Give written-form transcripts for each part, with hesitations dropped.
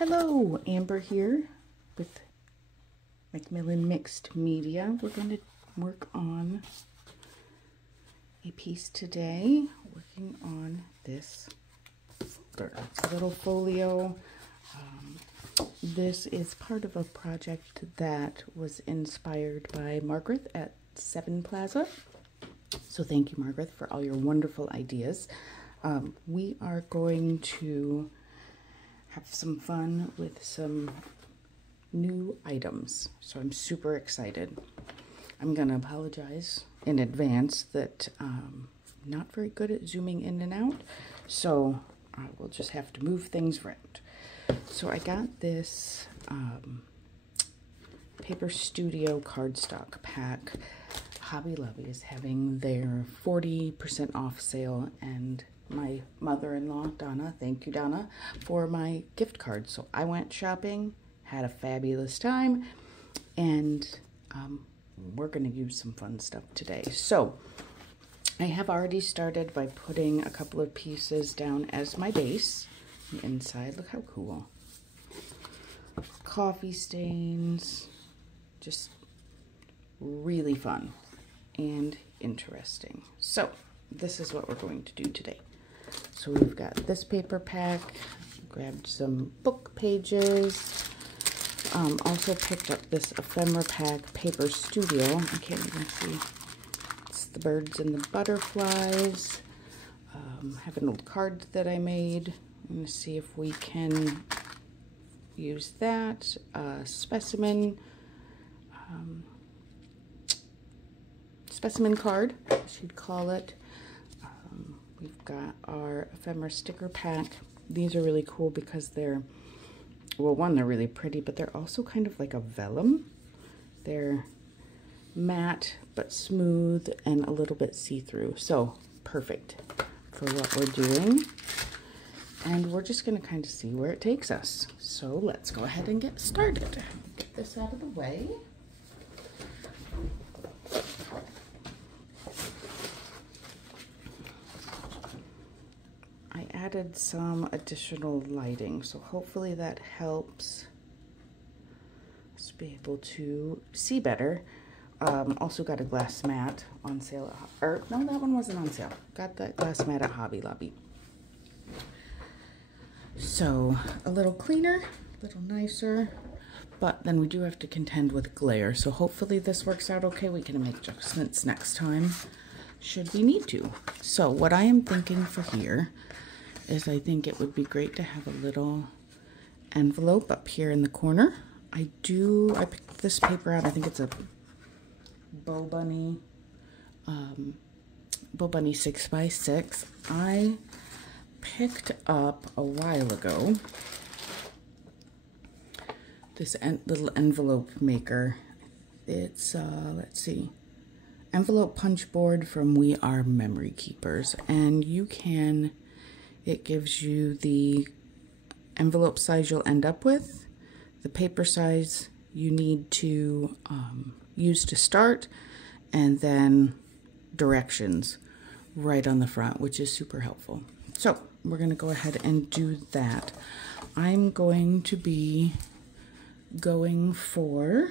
Hello, Amber here with Macmillan Mixed Media. We're going to work on a piece today, working on this folder. It's a little folio. This is part of a project that was inspired by Margaret at Seven Plaza. So thank you, Margaret, for all your wonderful ideas. We are going to have some fun with some new items. So I'm super excited. I'm gonna apologize in advance that I'm not very good at zooming in and out. So we'll just have to move things around. So I got this Paper Studio cardstock pack. Hobby Lobby is having their 40% off sale, and my mother-in-law, Donna, thank you, Donna, for my gift card. So I went shopping, had a fabulous time, and we're going to use some fun stuff today. So I have already started by putting a couple of pieces down as my base. The inside, look how cool. Coffee stains, just really fun and interesting. So this is what we're going to do today. So we've got this paper pack, grabbed some book pages, also picked up this ephemera pack Paper Studio. I can't even see. It's the birds and the butterflies. Have an old card that I made. I'm going to see if we can use that. Specimen card, I should call it. We've got our ephemera sticker pack. These are really cool because they're, well, one, they're really pretty, but they're also kind of like a vellum. They're matte but smooth and a little bit see-through. So perfect for what we're doing. And we're just going to kind of see where it takes us. So let's go ahead and get started. Get this out of the way. I added some additional lighting, so hopefully that helps us be able to see better. Also got a glass mat on sale, or no, that one wasn't on sale. Got that glass mat at Hobby Lobby. So a little cleaner, a little nicer, but then we do have to contend with glare. So hopefully this works out okay. We can make adjustments next time should we need to. So what I am thinking for here is I think it would be great to have a little envelope up here in the corner. I picked this paper out. I think it's a Bo Bunny 6x6. I picked up a while ago this little envelope maker. It's let's see, envelope punch board from We Are Memory Keepers, and it gives you the envelope size you'll end up with, the paper size you need to use to start, and then directions right on the front, which is super helpful. So we're going to go ahead and do that. I'm going to be going for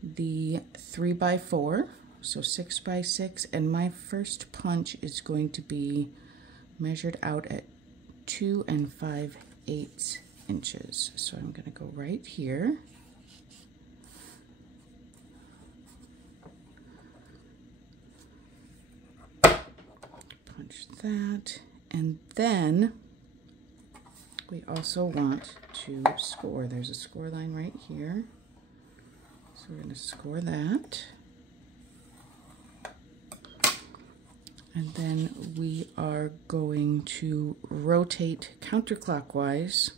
the 3x4, so 6x6, and my first punch is going to be measured out at 2 5/8 inches. So I'm going to go right here. Punch that, and then we also want to score. There's a score line right here. So we're going to score that. And then we are going to rotate counterclockwise .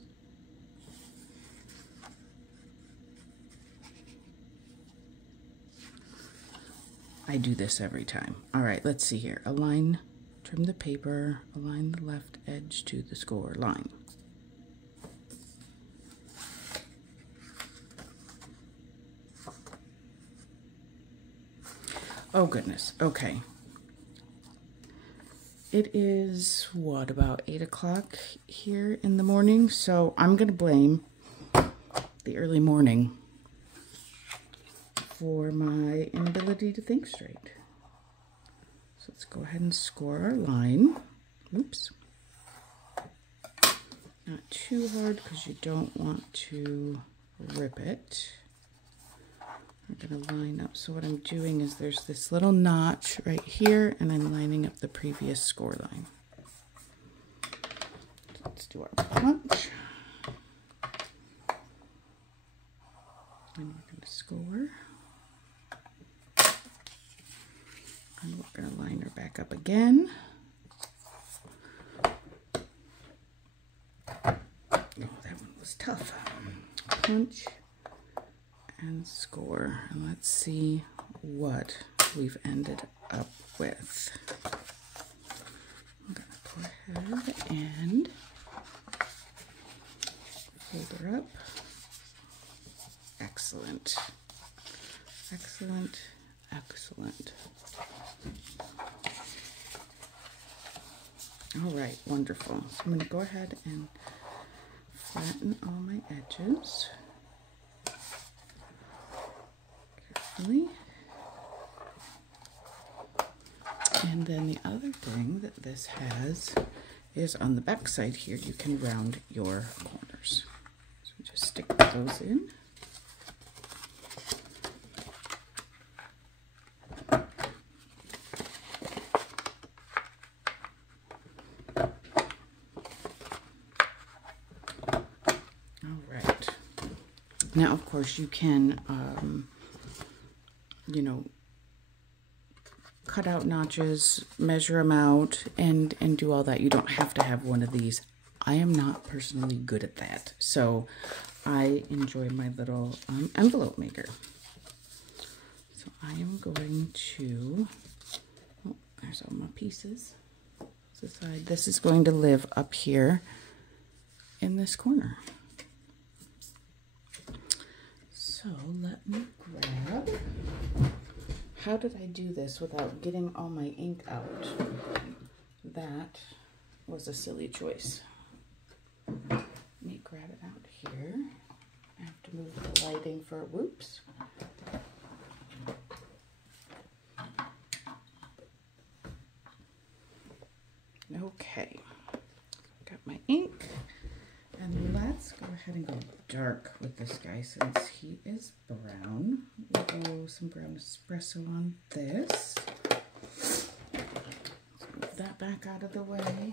I do this every time. All right, let's see here. Align, trim the paper, align the left edge to the score line. Oh goodness, okay. It is, what, about 8 o'clock here in the morning, so I'm going to blame the early morning for my inability to think straight. So let's go ahead and score our line. Oops. Not too hard because you don't want to rip it. We're going to line up. So what I'm doing is there's this little notch right here, and I'm lining up the previous score line. Let's do our punch. And we're going to score. And we're going to line her back up again. Oh, that one was tough. Punch and score. And let's see what we've ended up with. I'm going to go ahead and fold her up. Excellent. Excellent. Excellent. All right, wonderful. So I'm going to go ahead and flatten all my edges carefully. And then the other thing that this has is on the back side here, you can round your corners. So just stick those in. Now, of course, you can, you know, cut out notches, measure them out, and do all that. You don't have to have one of these. I am not personally good at that, so I enjoy my little envelope maker. So I am going to, oh, there's all my pieces. This is going to live up here in this corner. So let me grab, how did I do this without getting all my ink out? That was a silly choice. Let me grab it out here. I have to move the lighting for, whoops. Okay, got my ink. And let's go ahead and go dark with this guy since he is brown. We'll go some brown espresso on this. Let's move that back out of the way.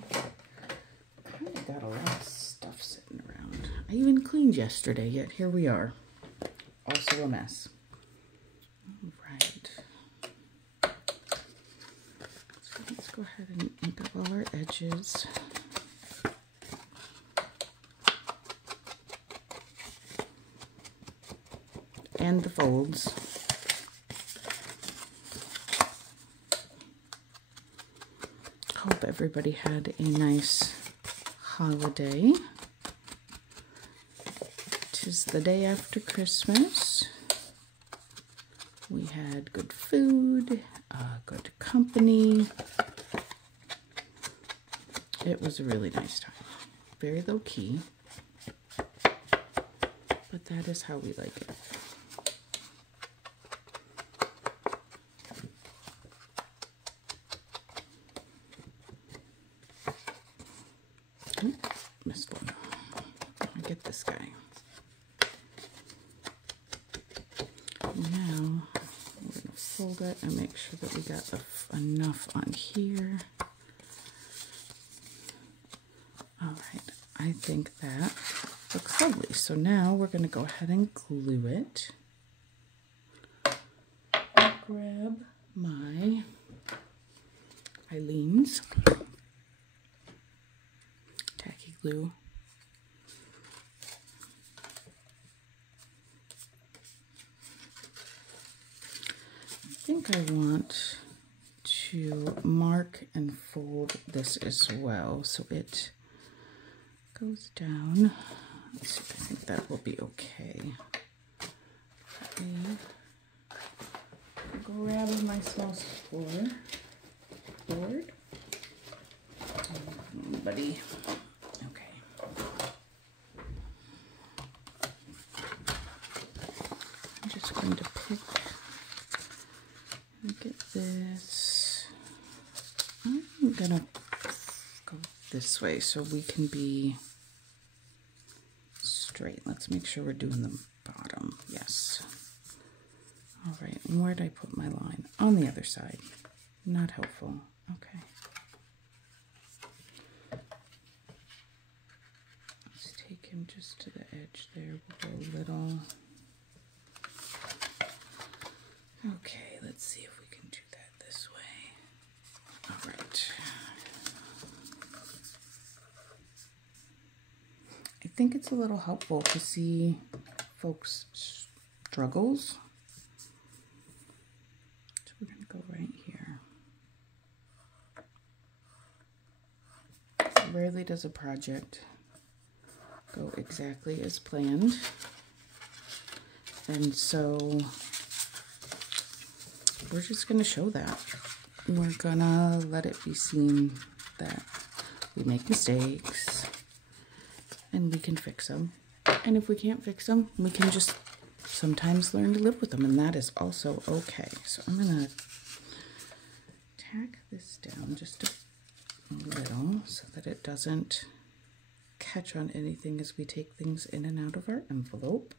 Kind of got a lot of stuff sitting around. I even cleaned yesterday, yet here we are. Also a mess. All right. So let's go ahead and ink up all our edges. And the folds. Hope everybody had a nice holiday. Tis the day after Christmas. We had good food, good company. It was a really nice time. Very low key, but that is how we like it. Missed one. I get this guy. Now we're going to fold it and make sure that we got enough on here. All right, I think that looks lovely. So now we're going to go ahead and glue it. Grab my Aleene's tacky glue. I think I want to mark and fold this as well so it goes down. Let's see if I think that will be okay. Let me grab my small board. buddy. Okay. I'm just going to look at this. I'm gonna go this way so we can be straight. Let's make sure we're doing the bottom. Yes. All right, and where did I put my line? On the other side. Not helpful. Okay. Let's take him just to the edge there. We'll go a little. Okay, let's see if we can do that this way. All right. I think it's a little helpful to see folks' struggles. So we're going to go right here. Rarely does a project go exactly as planned. And so we're just going to show that. We're going to let it be seen that we make mistakes and we can fix them. And if we can't fix them, we can just sometimes learn to live with them, and that is also okay. So I'm going to tack this down just a little so that it doesn't catch on anything as we take things in and out of our envelope.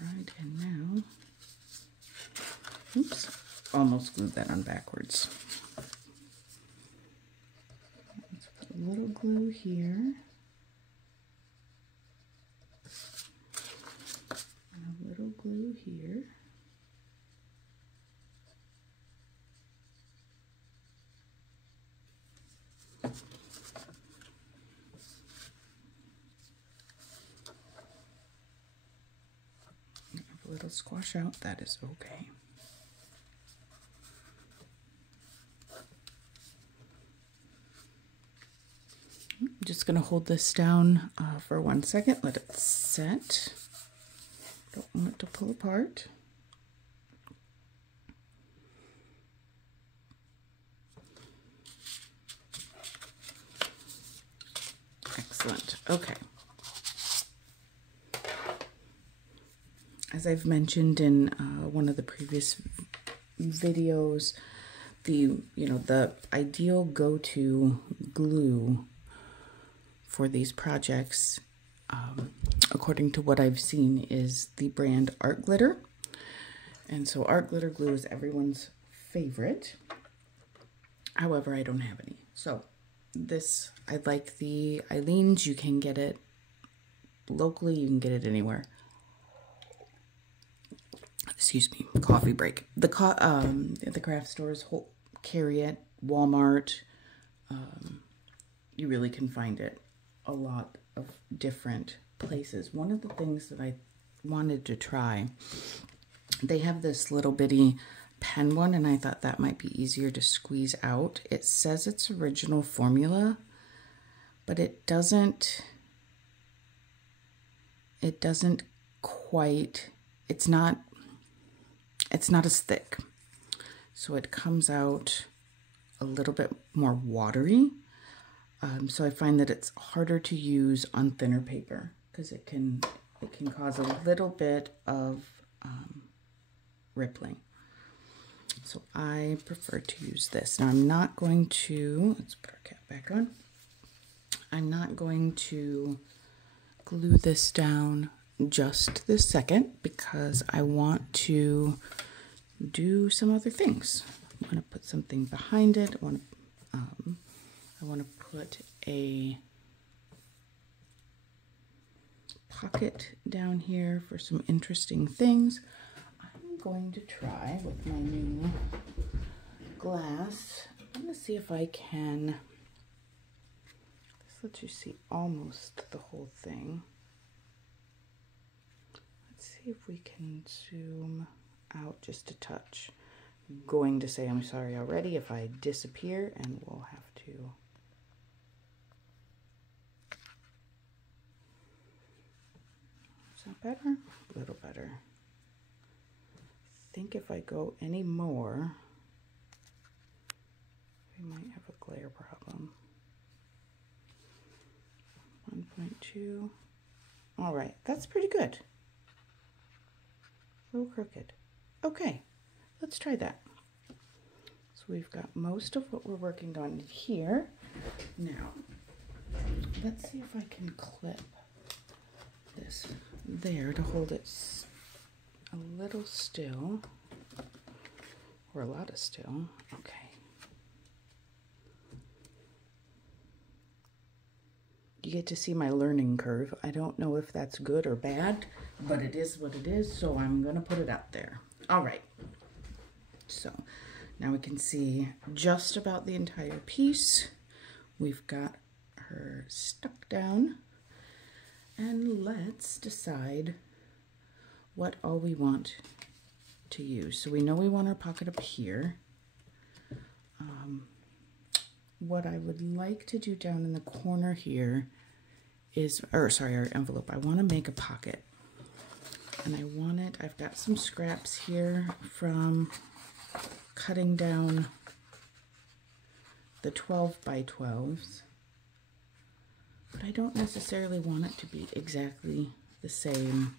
All right, and now, oops, almost glued that on backwards. Let's put a little glue here. And a little glue here. A little squash out, that is okay. I'm just going to hold this down for 1 second, let it set. Don't want it to pull apart. Excellent. Okay. As I've mentioned in one of the previous videos, the ideal go-to glue for these projects, according to what I've seen, is the brand Art Glitter. And so Art Glitter glue is everyone's favorite. However, I don't have any. So this, I like the Eileen's. You can get it locally, you can get it anywhere. Excuse me, coffee break. The craft stores carry it, Walmart. You really can find it a lot of different places. One of the things that I wanted to try, they have this little bitty pen one, and I thought that might be easier to squeeze out. It says it's original formula, but it doesn't quite, it's not as thick. So it comes out a little bit more watery. So I find that it's harder to use on thinner paper because it can cause a little bit of rippling. So I prefer to use this. Now I'm not going to, let's put our cap back on. I'm not going to glue this down just this second because I want to do some other things. I want to put something behind it. I want to put a pocket down here for some interesting things. I'm going to try with my new glass. I'm going to see if I can, this lets you see almost the whole thing. Let's see if we can zoom out just a touch. I'm going to say I'm sorry already if I disappear, and we'll have to. Is that better? A little better. think if I go any more, we might have a glare problem. 1.2. All right, that's pretty good. A little crooked. Okay, let's try that. So we've got most of what we're working on here. Now, let's see if I can clip this there to hold it a little still, or a lot of still. Okay. You get to see my learning curve. I don't know if that's good or bad, but it is what it is, so I'm gonna put it out there. All right, so now we can see just about the entire piece. We've got her stuck down, and let's decide what all we want to use. So we know we want our pocket up here. What I would like to do down in the corner here is, or sorry, our envelope. I want to make a pocket. And I want it, I've got some scraps here from cutting down the 12 by 12s. But I don't necessarily want it to be exactly the same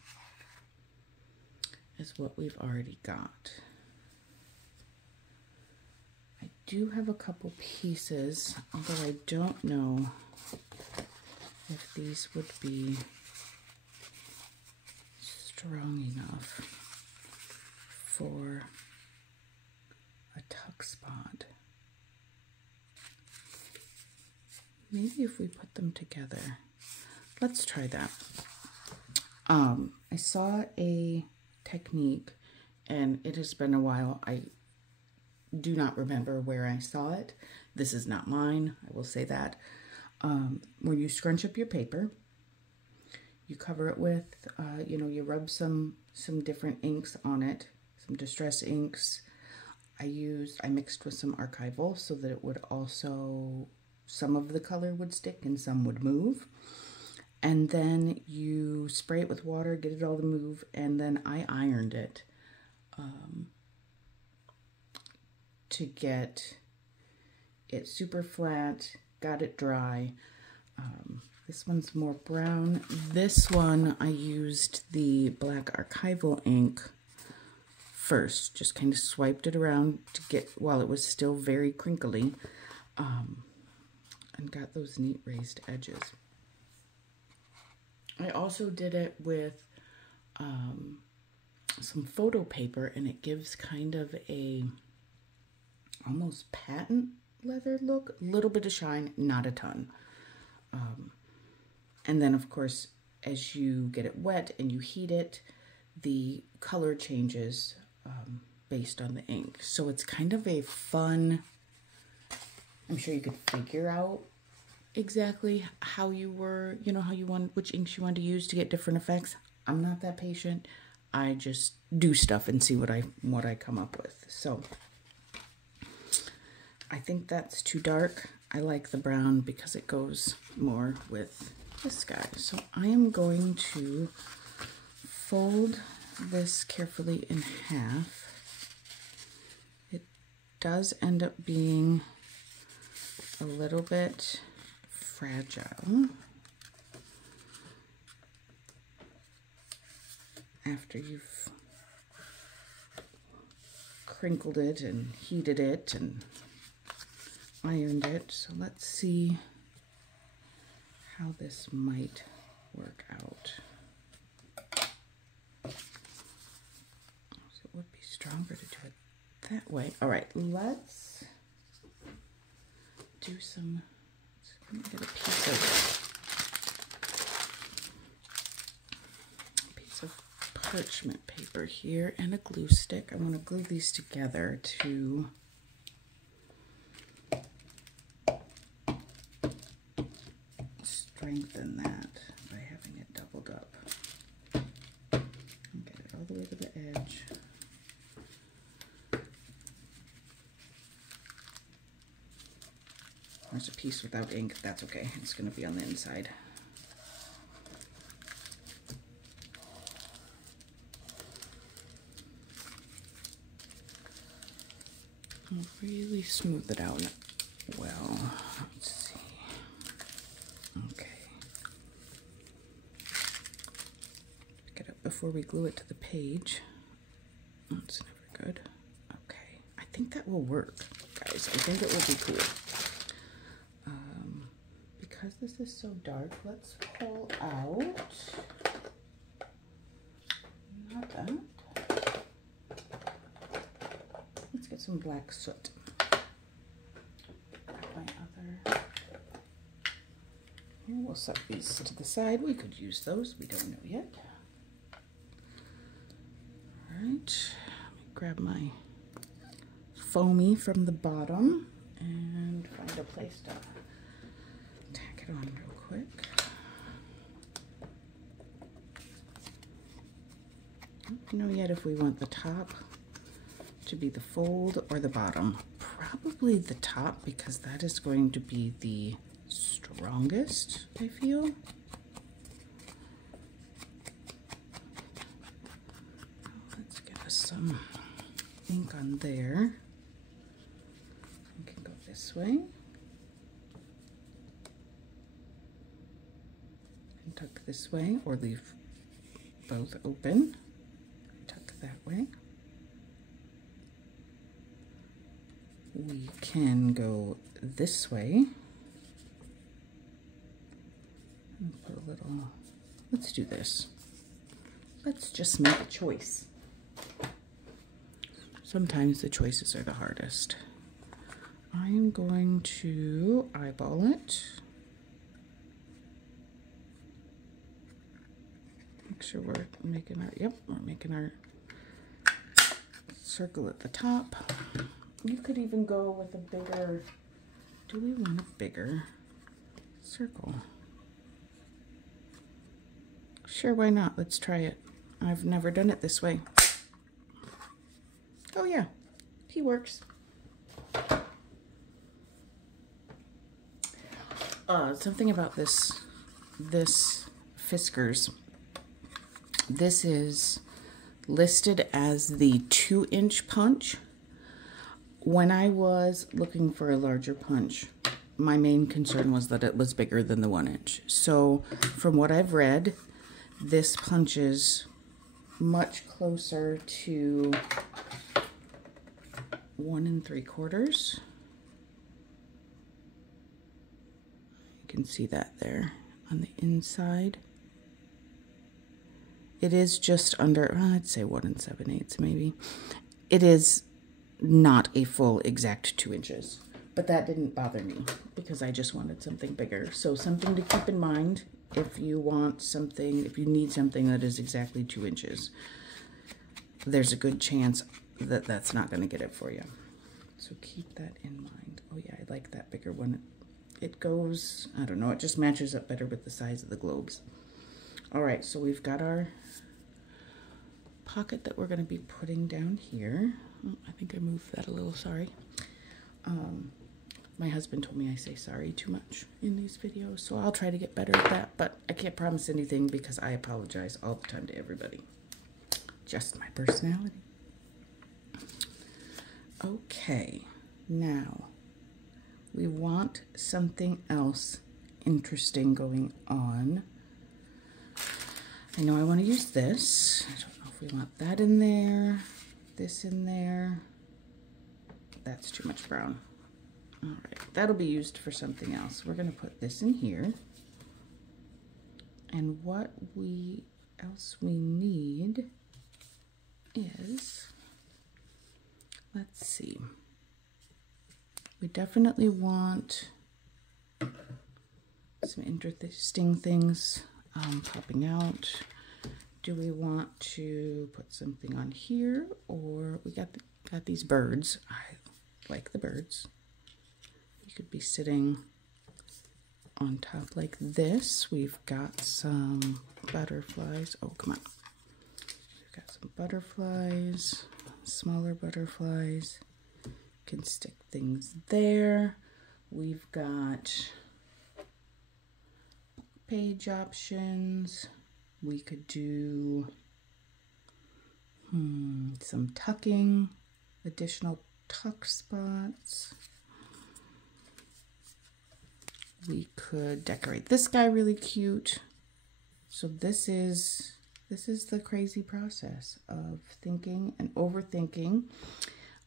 as what we've already got. I do have a couple pieces, although I don't know if these would be strong enough for a tuck spot. Maybe if we put them together. Let's try that. I saw a technique, and it has been a while. I do not remember where I saw it. This is not mine, I will say that. When you scrunch up your paper, you cover it with, you know, you rub some different inks on it, some distress inks. I mixed with some archival so that it would also, some of the color would stick and some would move. And then you spray it with water, get it all to move, and then I ironed it to get it super flat, got it dry. This one's more brown. This one I used the black archival ink first, just kind of swiped it around to get, while it was still very crinkly, and got those neat raised edges. I also did it with some photo paper, and it gives kind of a almost patent leather look, a little bit of shine, not a ton. And then of course, as you get it wet and you heat it, the color changes based on the ink. So it's kind of a fun, I'm sure you could figure out exactly how you were, you know, how you want, which inks you want to use to get different effects. I'm not that patient. I just do stuff and see what I come up with. So I think that's too dark. I like the brown because it goes more with this guy. So I am going to fold this carefully in half. It does end up being a little bit fragile after you've crinkled it and heated it and ironed it. So let's see how this might work out. So it would be stronger to do it that way. All right, let's do some, let me get a piece of parchment paper here and a glue stick. I want to glue these together to strengthen that by having it doubled up. And get it all the way to the edge. There's a piece without ink. That's okay. It's going to be on the inside. smooth it out well. Let's see. Okay. Pick it up before we glue it to the page. That's never good. Okay. I think that will work, guys. I think it will be cool. Because this is so dark, let's pull out, not that. Let's get some black soot. My other, here, we'll set these to the side. We could use those, we don't know yet. All right, let me grab my foamy from the bottom and find a place to tack it on real quick. I don't know yet if we want the top to be the fold or the bottom. Probably the top, because that is going to be the strongest, I feel. Let's get us some ink on there. We can go this way. And tuck this way, or leave both open. Tuck that way. We can go this way and put a little, let's do this. Let's just make a choice. Sometimes the choices are the hardest. I am going to eyeball it. Make sure we're making our, yep, we're making our circle at the top. You could even go with a bigger, do we want a bigger circle? Sure, why not? Let's try it. I've never done it this way. Oh yeah, he works. Something about this Fiskars. This is listed as the 2-inch punch. When I was looking for a larger punch, my main concern was that it was bigger than the 1-inch. So from what I've read, this punches much closer to 1 3/4. You can see that there on the inside. It is just under, I'd say 1 7/8 maybe. It is not a full exact 2 inches, but that didn't bother me because I just wanted something bigger. So something to keep in mind if you want something, if you need something that is exactly 2 inches, there's a good chance that that's not going to get it for you. So keep that in mind. Oh yeah, I like that bigger one. It goes, I don't know, it just matches up better with the size of the globes. All right, so we've got our pocket that we're going to be putting down here. Oh, I think I moved that a little, sorry. My husband told me I say sorry too much in these videos, so I'll try to get better at that, but I can't promise anything because I apologize all the time to everybody. Just my personality. Okay, now we want something else interesting going on. I know I want to use this. I don't know if we want that in there, this in there. That's too much brown. All right, that'll be used for something else. We're going to put this in here. And what else we need is, let's see. We definitely want some interesting things popping out. Do we want to put something on here, or we got these birds. I like the birds. You could be sitting on top like this. We've got some butterflies. Oh, come on. We've got some butterflies, smaller butterflies. You can stick things there. We've got page options. We could do some tucking, additional tuck spots. We could decorate this guy really cute. So this is the crazy process of thinking and overthinking.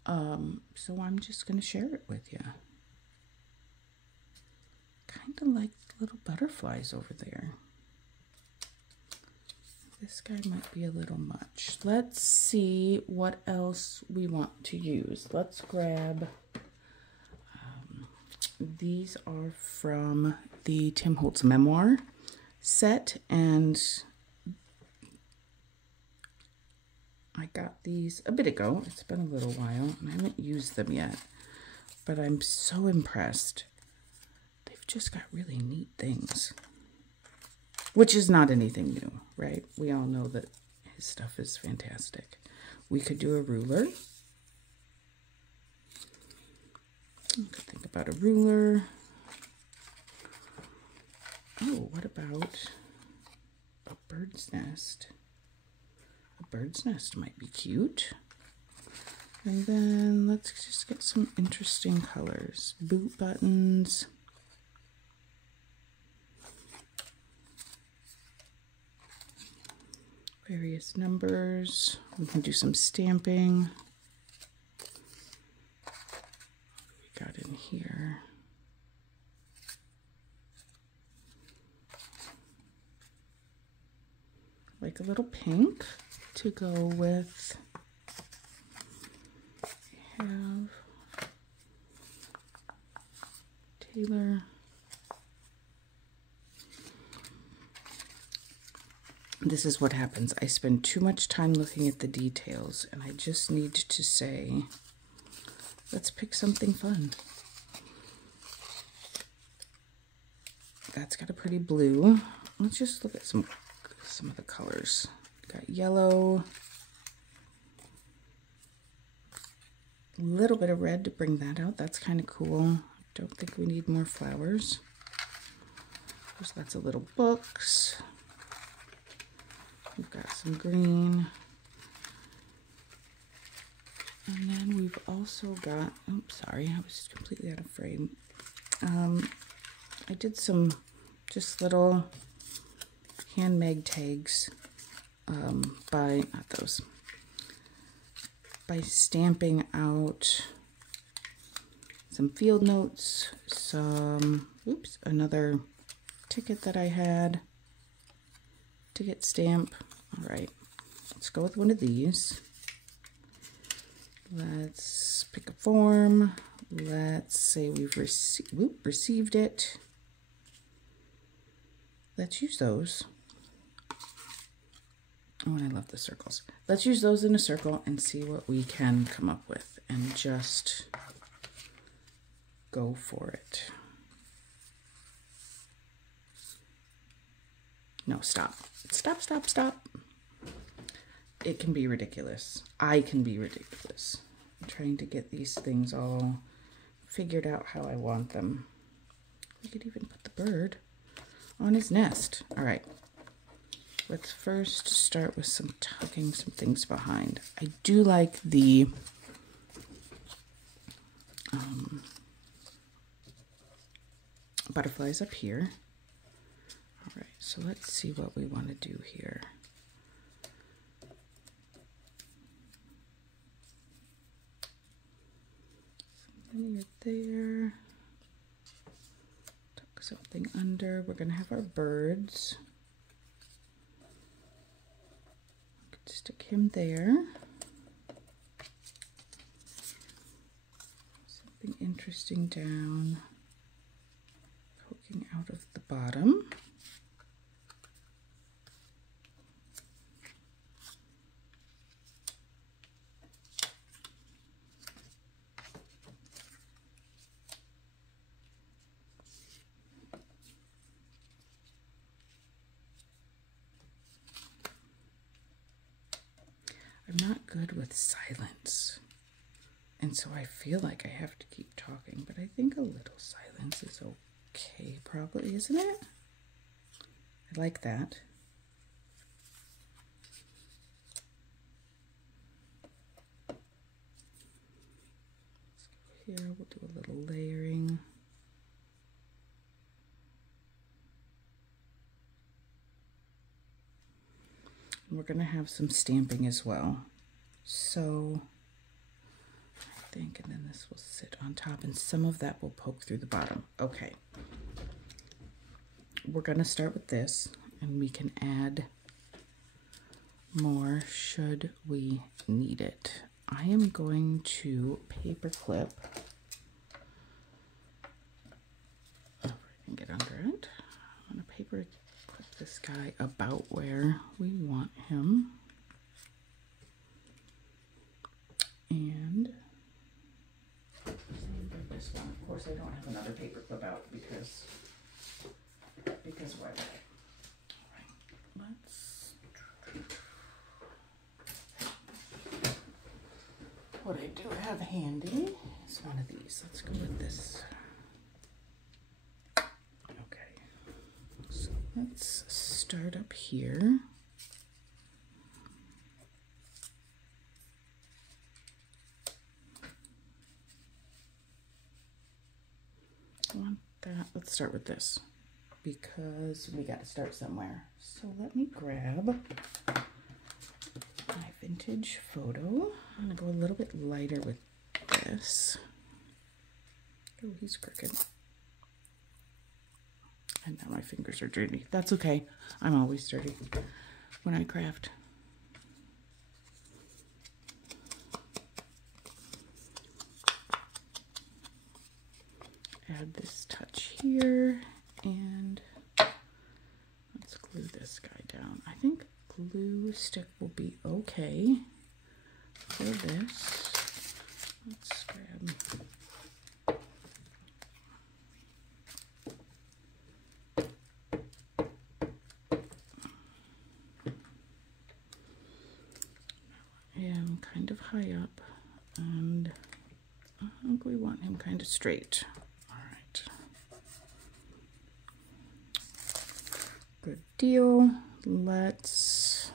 So I'm just going to share it with you. Kind of like little butterflies over there. This guy might be a little much. Let's see what else we want to use. Let's grab, these are from the Tim Holtz Memoir set, and I got these a bit ago. It's been a little while and I haven't used them yet, but I'm so impressed. They've just got really neat things, which is not anything new, right? We all know that his stuff is fantastic. We could do a ruler. I could think about a ruler. Oh, what about a bird's nest? A bird's nest might be cute. And then let's just get some interesting colors. Boot buttons. Various numbers. We can do some stamping. What do we got in here? Like a little pink to go with. We have Taylor. This is what happens. I spend too much time looking at the details, and I just need to say, let's pick something fun. That's got a pretty blue. Let's just look at some of the colors. Got yellow, a little bit of red to bring that out. That's kind of cool. Don't think we need more flowers. There's lots of little books. We've got some green. And then we've also got, oops, sorry, I was completely out of frame. I did some just little handmade tags by stamping out some field notes, some, oops, another ticket that I had. Ticket stamp. All right, let's go with one of these. Let's pick a form. Let's say we've received it. Let's use those. Oh, and I love the circles. Let's use those in a circle and see what we can come up with and just go for it. No, stop. Stop, stop, stop. It can be ridiculous. I can be ridiculous. I'm trying to get these things all figured out how I want them. We could even put the bird on his nest. All right. Let's first start with some tucking some things behind. I do like the butterflies up here. All right, so let's see what we want to do here. Something right there. Tuck something under. We're going to have our birds. Stick him there. Something interesting down, poking out of the bottom. I'm not good with silence, and so I feel like I have to keep talking, but I think a little silence is okay, probably, isn't it? I like that. here. We'll do a little layering. And we're going to have some stamping as well. So I think, and then this will sit on top and some of that will poke through the bottom. Okay. We're going to start with this and we can add more should we need it. I am going to paper clip. Oh, I can get under it. I'm going to paper clip this guy about where we want him. And this one, of course, I don't have another paper clip out because why would I? All right, let's. What I do have handy is one of these. Let's go with this. Okay, so let's start up here. I want that. Let's start with this because we got to start somewhere. So let me grab my vintage photo. I'm gonna go a little bit lighter with this. Oh, he's crooked. And now my fingers are dirty. That's okay. I'm always dirty when I craft. Add this touch here and let's glue this guy down. I think glue stick will be okay for this. Let's grab him kind of high up and I think we want him kind of straight. All right. Good deal. Let's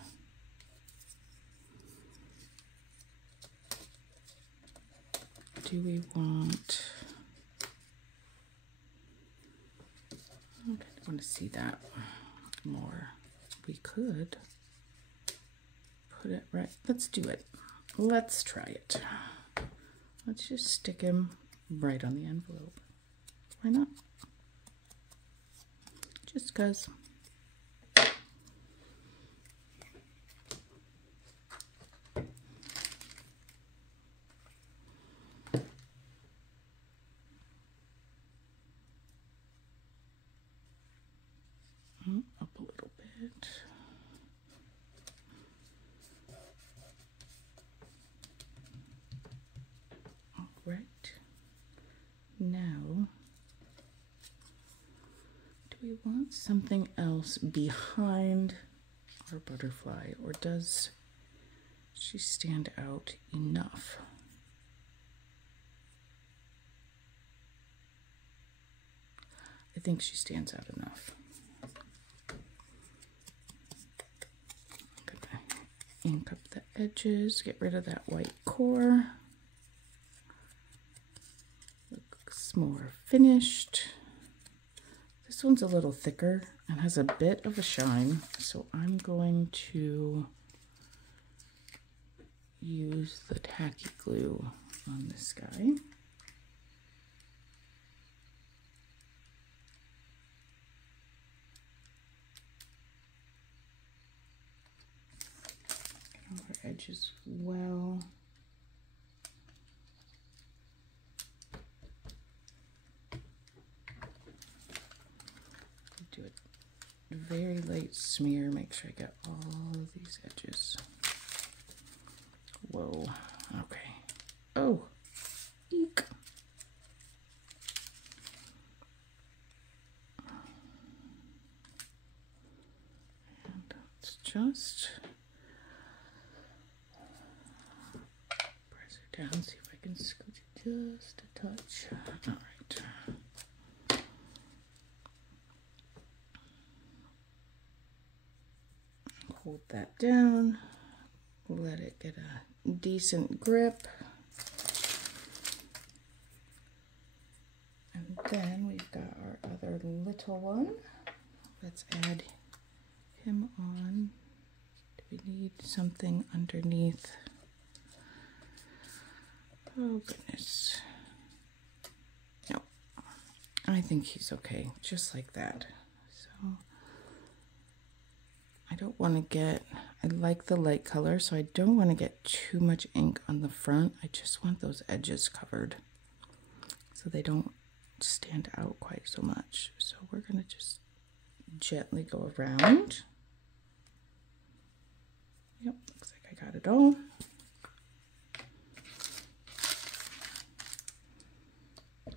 do we want I kind of want to see that more. We could put it right. Let's do it. Let's try it. Let's just stick him right on the envelope. Why not? Just 'cause. Up a little bit. All right. Now, do we want something else behind our butterfly, or does she stand out enough? I think she stands out enough. Ink up the edges, get rid of that white core. Looks more finished. This one's a little thicker and has a bit of a shine, so I'm going to use the tacky glue on this guy. Edges well. Do a very light smear. Make sure I get all of these edges. Whoa. Okay. Oh. Eek. And let's just down, see if I can scoot it just a touch. All right. Hold that down. Let it get a decent grip. then we've got our other little one. Let's add him on. Do we need something underneath? Oh goodness. No, I think he's okay, just like that. So I don't want to get, I like the light color, so I don't want to get too much ink on the front. I just want those edges covered so they don't stand out quite so much. So we're going to just gently go around. Yep, looks like I got it all.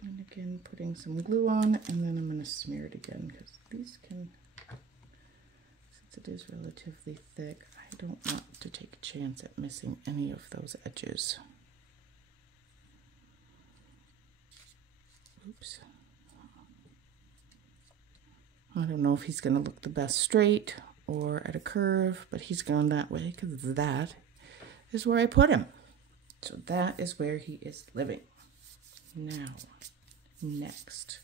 And again, putting some glue on, and then I'm going to smear it again because these can, since it is relatively thick, I don't want to take a chance at missing any of those edges. Oops. I don't know if he's going to look the best straight or at a curve, but he's going that way because that is where I put him. So that is where he is living. Now, next,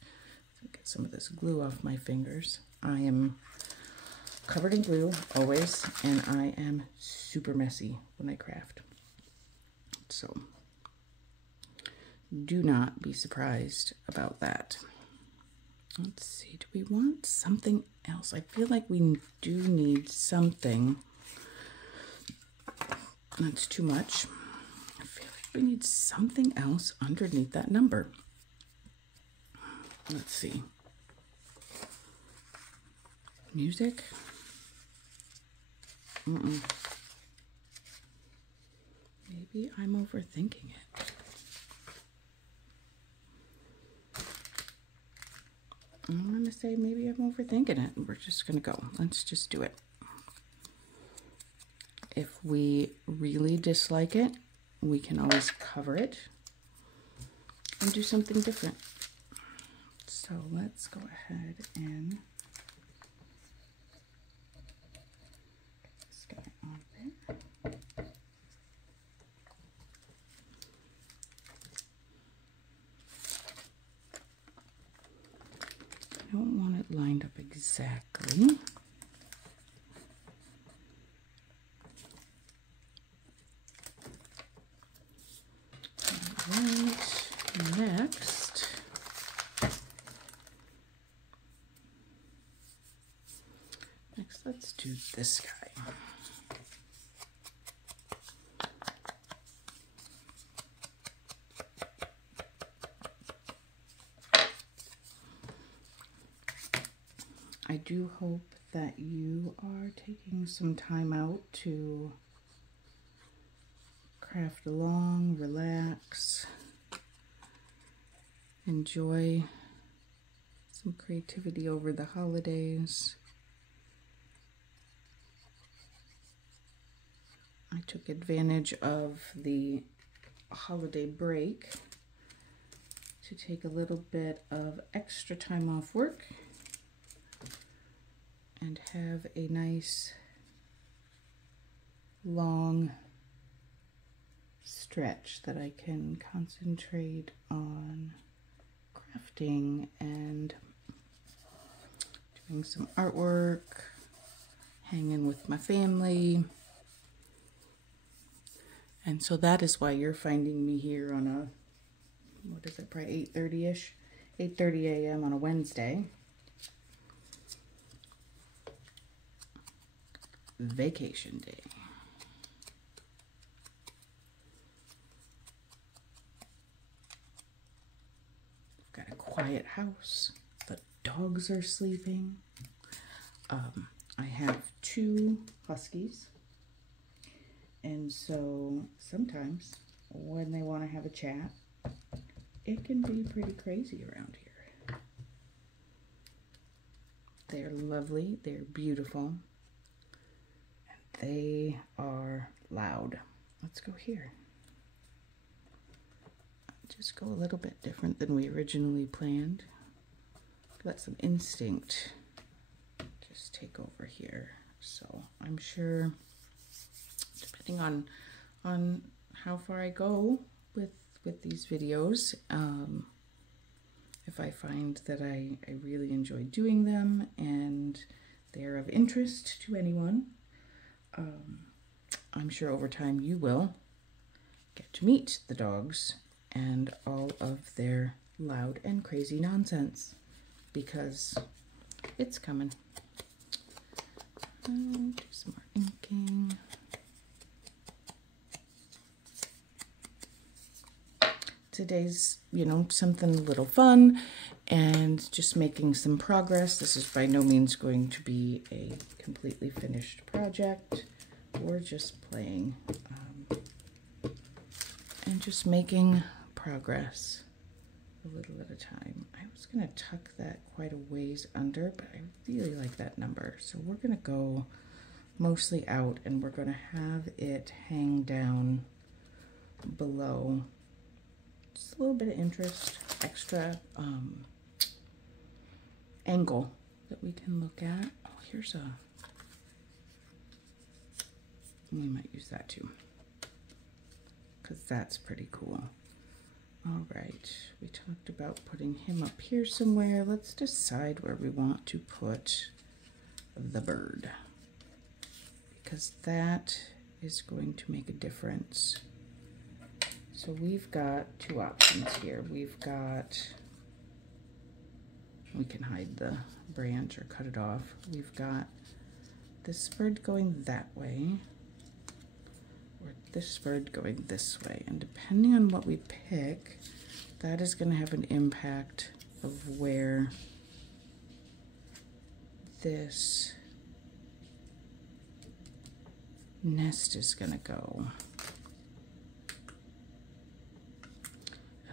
get some of this glue off my fingers. I am covered in glue always, and I am super messy when I craft. So do not be surprised about that. Let's see, do we want something else? I feel like we do need something. That's too much. I feel like we need something else underneath that number. Let's see. Music? Maybe I'm overthinking it. I'm going to say maybe I'm overthinking it. We're just going to go. Let's just do it. If we really dislike it, we can always cover it and do something different. So let's go ahead and get this guy on there. I don't want it lined up exactly. All right, next, let's do this guy. I do hope that you are taking some time out to craft along, relax, enjoy some creativity over the holidays. I took advantage of the holiday break to take a little bit of extra time off work and have a nice long stretch that I can concentrate on crafting and doing some artwork, hanging with my family. And so that is why you're finding me here on a, what is it, probably 8:30-ish, 8:30 a.m. on a Wednesday. Vacation day. Got a quiet house. The dogs are sleeping. I have 2 huskies. And so sometimes when they want to have a chat, it can be pretty crazy around here. They're lovely. They're beautiful. They are loud. Let's go here. Just go a little bit different than we originally planned. Let some instinct just take over here. So I'm sure, depending on how far I go with these videos, if I find that I really enjoy doing them and they're of interest to anyone. I'm sure over time you will get to meet the dogs and all of their loud and crazy nonsense, because it's coming. Do some more inking. Today's, something a little fun and just making some progress. This is by no means going to be a completely finished project. We're just playing and just making progress a little at a time. I was going to tuck that quite a ways under, but I really like that number. So we're going to go mostly out and we're going to have it hang down below. Just a little bit of interest, extra angle that we can look at. Oh, here's a, we might use that too, because that's pretty cool. All right, we talked about putting him up here somewhere. Let's decide where we want to put the bird, because that is going to make a difference. So we've got two options here. We've got, we can hide the branch or cut it off. We've got this bird going that way, or this bird going this way. And depending on what we pick, that is going to have an impact of where this nest is going to go.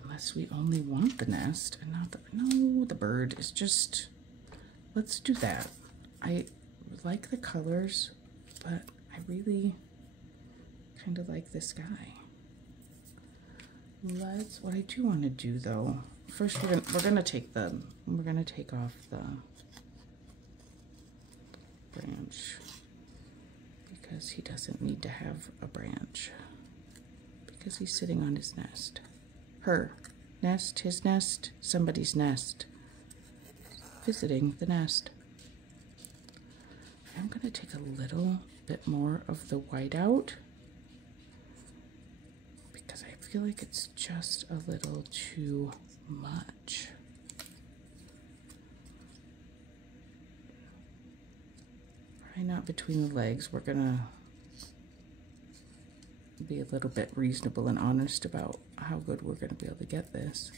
Unless we only want the nest and not the, no, the bird is just, let's do that. I like the colors, but I really kind of like this guy. What I do want to do though, first we're gonna take off the branch, because he doesn't need to have a branch, because he's sitting on his nest. Her nest, his nest, somebody's nest. Visiting the nest. I'm going to take a little bit more of the white out, because I feel like it's just a little too much. Probably not between the legs. We're going to be a little bit reasonable and honest about how good we're going to be able to get this.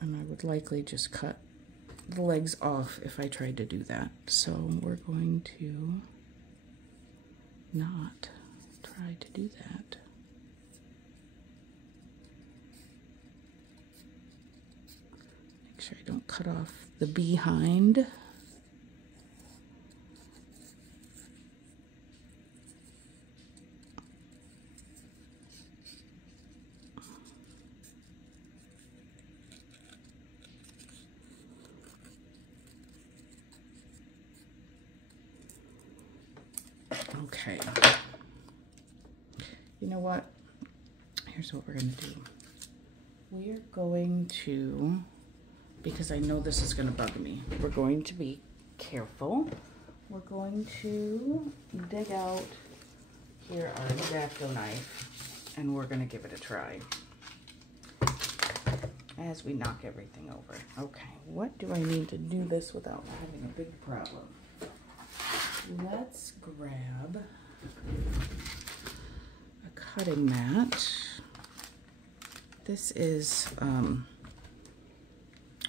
And I would likely just cut the legs off if I tried to do that. So we're going to not try to do that. Make sure I don't cut off the behind. Okay. You know what? Here's what we're going to do. We're going to, because I know this is going to bug me, we're going to be careful. We're going to dig out here our X-Acto knife, and we're going to give it a try as we knock everything over. Okay, what do I need to do this without having a big problem? Let's grab a cutting mat. This is a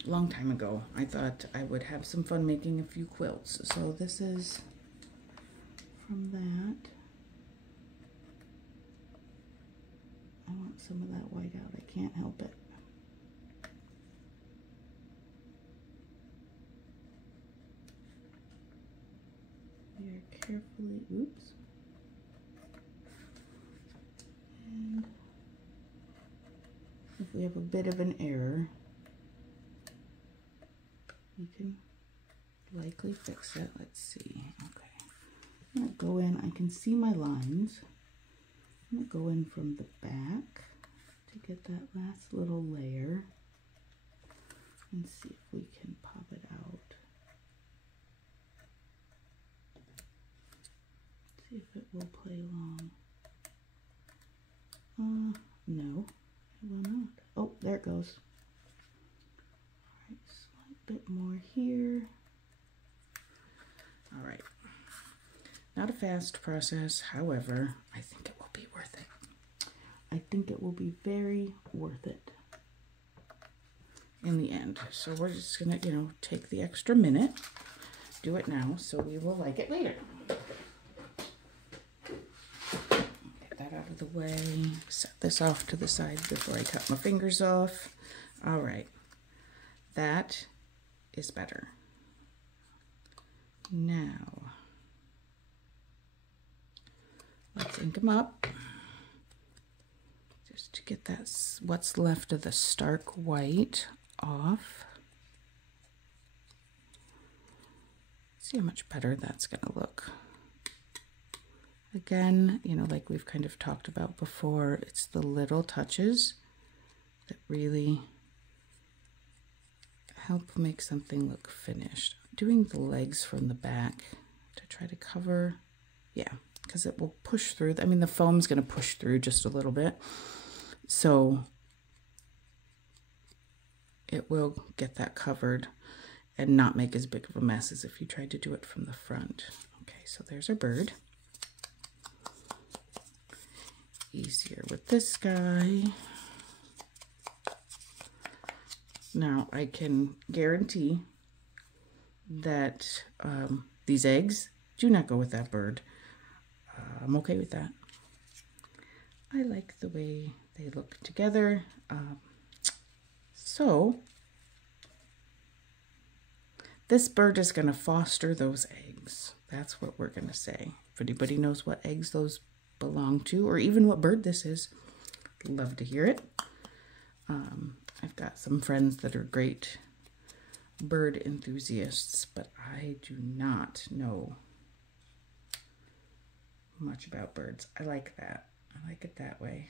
long time ago. I thought I would have some fun making a few quilts. So this is from that. I want some of that white out. I can't help it. Very carefully, oops. And if we have a bit of an error, we can likely fix it. Let's see. Okay. I'm gonna go in. I can see my lines. I'm going to go in from the back to get that last little layer and see if we can pop it out. See if it will play along. No, it will not. Oh, there it goes. All right, slight bit more here. All right. Not a fast process, however, I think it will be worth it. I think it will be very worth it in the end. So we're just gonna, take the extra minute, do it now, so we will like it later. Get that out of the way, set this off to the side before I cut my fingers off. All right, that is better. Now, let's ink them up, just to get that what's left of the stark white off. See how much better that's going to look. Again, like we've kind of talked about before, it's the little touches that really help make something look finished. Doing the legs from the back to try to cover, yeah, because it will push through. I mean, the foam's going to push through just a little bit, so it will get that covered and not make as big of a mess as if you tried to do it from the front. Okay, so there's our bird. Easier with this guy. Now, I can guarantee that these eggs do not go with that bird. I'm okay with that. I like the way they look together. So this bird is going to foster those eggs. That's what we're going to say. If anybody knows what eggs those belong to, or even what bird this is, love to hear it. I've got some friends that are great bird enthusiasts, but I do not know much about birds. I like that. I like it that way.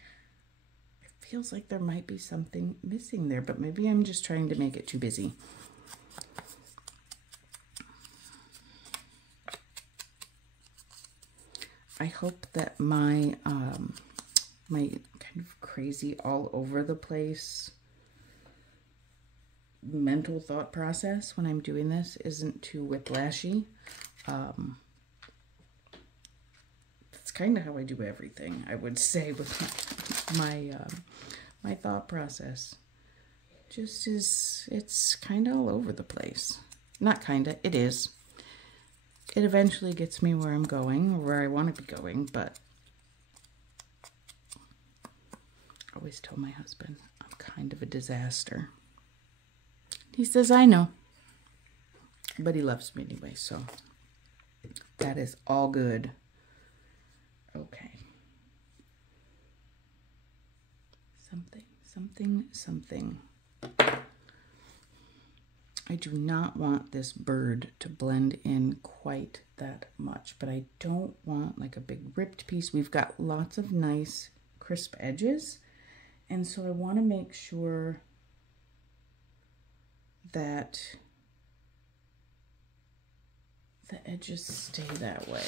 It feels like there might be something missing there, but maybe I'm just trying to make it too busy. I hope that my my kind of crazy all over the place mental thought process when I'm doing this isn't too whiplashy. That's kind of how I do everything, I would say, with my thought process. Just it's kind of all over the place. Not kind of, it is. It eventually gets me where I'm going, or where I want to be going, but I always tell my husband I'm kind of a disaster. He says, I know, but he loves me anyway, so that is all good. Okay. Something. I do not want this bird to blend in quite that much, but I don't want like a big ripped piece. We've got lots of nice crisp edges, and so I want to make sure that the edges stay that way.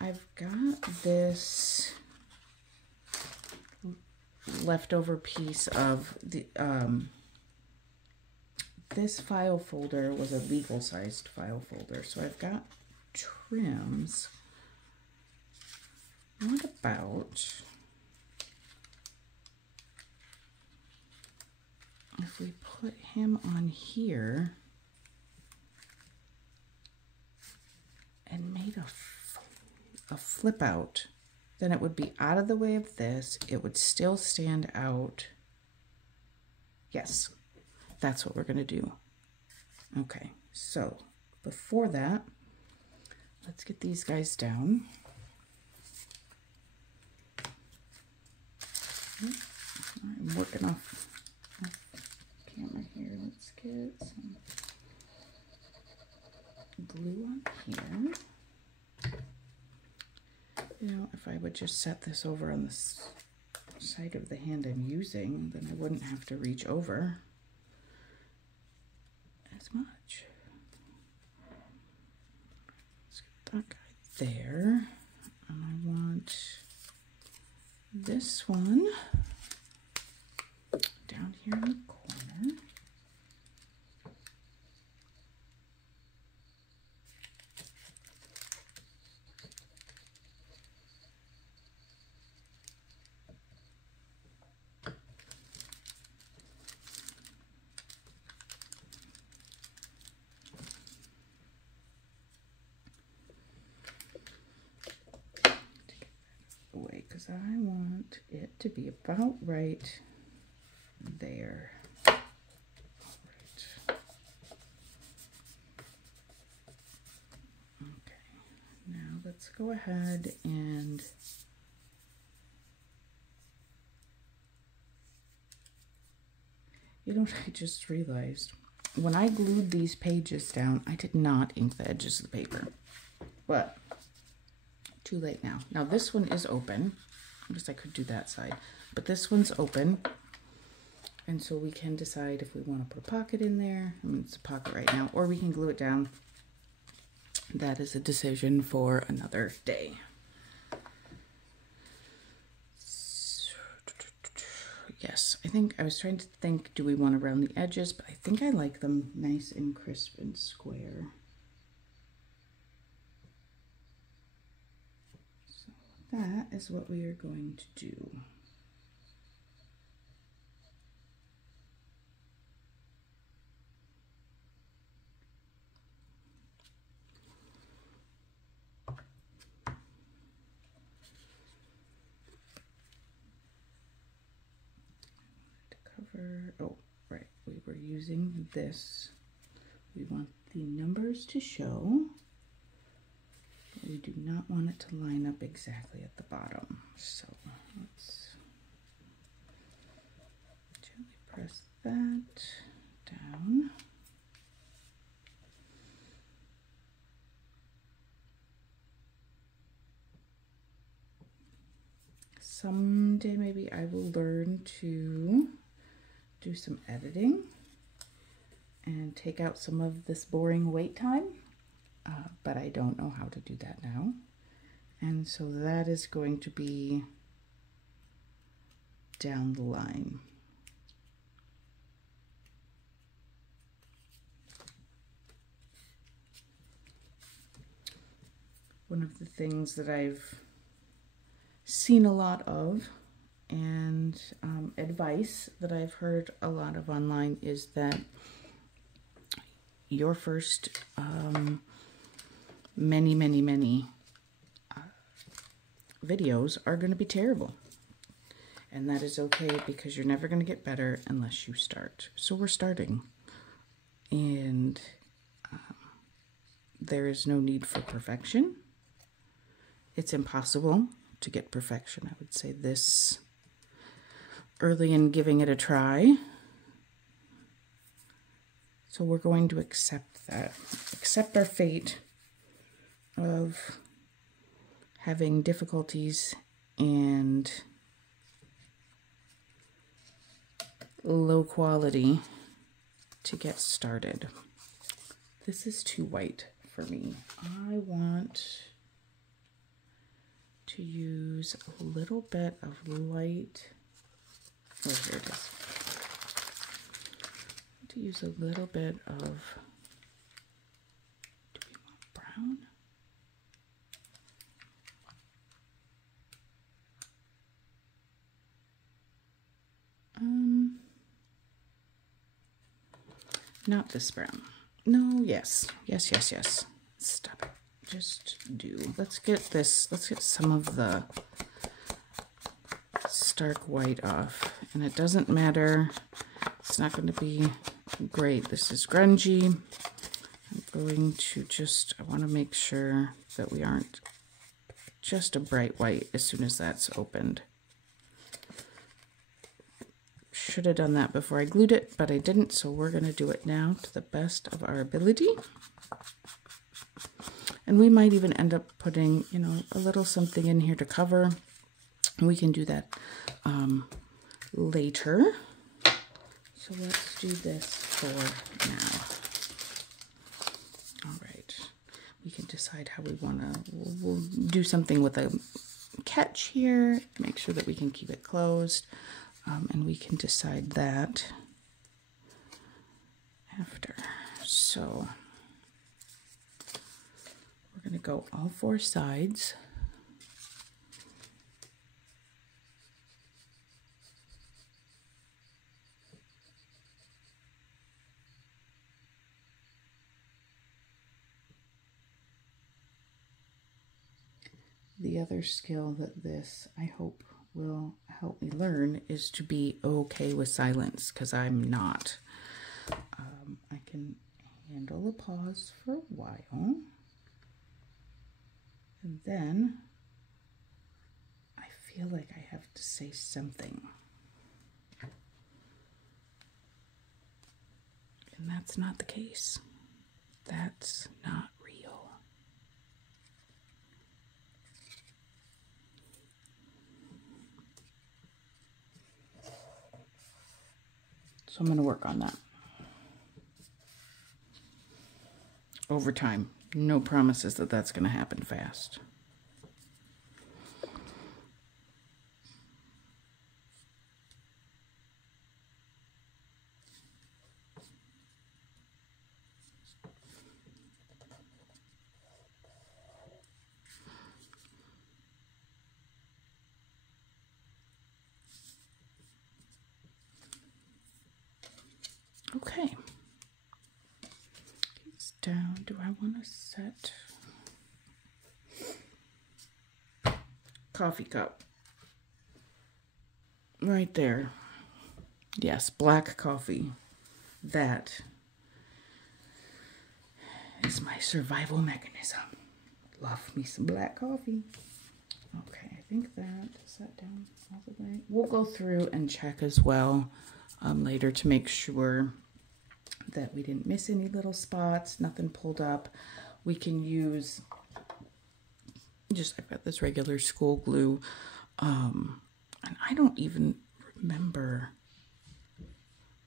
I've got this leftover piece of the this file folder was a legal sized file folder, so I've got trims. What about if we put him on here and made a flip out? Then it would be out of the way of this. It would still stand out. Yes, that's what we're going to do. Okay, so before that, let's get these guys down. I'm working off camera here. Let's get some glue on here. You know, if I would just set this over on the side of the hand I'm using, then I wouldn't have to reach over as much. Let's get that guy there. And I want this one down here in the corner. Because I want it to be about right there. All right. Okay, now let's go ahead and you know what I just realized? When I glued these pages down, I did not ink the edges of the paper, but too late now. Now this one is open. I guess I could do that side, but this one's open. And so we can decide if we want to put a pocket in there. I mean, it's a pocket right now, or we can glue it down. That is a decision for another day. Yes, I think I was trying to think, do we want to round the edges? But I think I like them nice and crisp and square. That is what we are going to do. To cover, oh, right, we were using this. We want the numbers to show. We do not want it to line up exactly at the bottom. So let's gently press that down. Someday maybe I will learn to do some editing and take out some of this boring wait time. But I don't know how to do that now. And so that is going to be down the line. One of the things that I've seen a lot of and advice that I've heard a lot of online is that your first many videos are going to be terrible, and that is okay because you're never going to get better unless you start. So we're starting, and there is no need for perfection. It's impossible to get perfection. I would say this early in giving it a try. So we're going to accept that, accept our fate of having difficulties and low quality to get started. This is too white for me. I want to use a little bit of light. Oh, here it is. To use a little bit of, do we want brown? Not this brown. No, yes. Yes. Stop it. Just do. Let's get this, let's get some of the stark white off. And it doesn't matter. It's not going to be great. This is grungy. I'm going to just, I want to make sure that we aren't just a bright white as soon as that's opened. Should have done that before I glued it, but I didn't, so we're going to do it now to the best of our ability. And we might even end up putting, you know, a little something in here to cover. We can do that later. So let's do this for now. All right. We can decide how we want to, we'll do something with a catch here, make sure that we can keep it closed. And we can decide that after. So we're going to go all 4 sides. The other skill that this, I hope, will help me learn is to be okay with silence, because I'm not. I can handle a pause for a while, and then I feel like I have to say something. And that's not the case. That's not real. So I'm going to work on that. Over time. No promises that that's going to happen fast. Okay. It's down. Do I want to set coffee cup right there? Yes, black coffee. That is my survival mechanism. Love me some black coffee. Okay, I think that is that down all the way. We'll go through and check as well later to make sure that we didn't miss any little spots, nothing pulled up. We can use just, I've got this regular school glue, and I don't even remember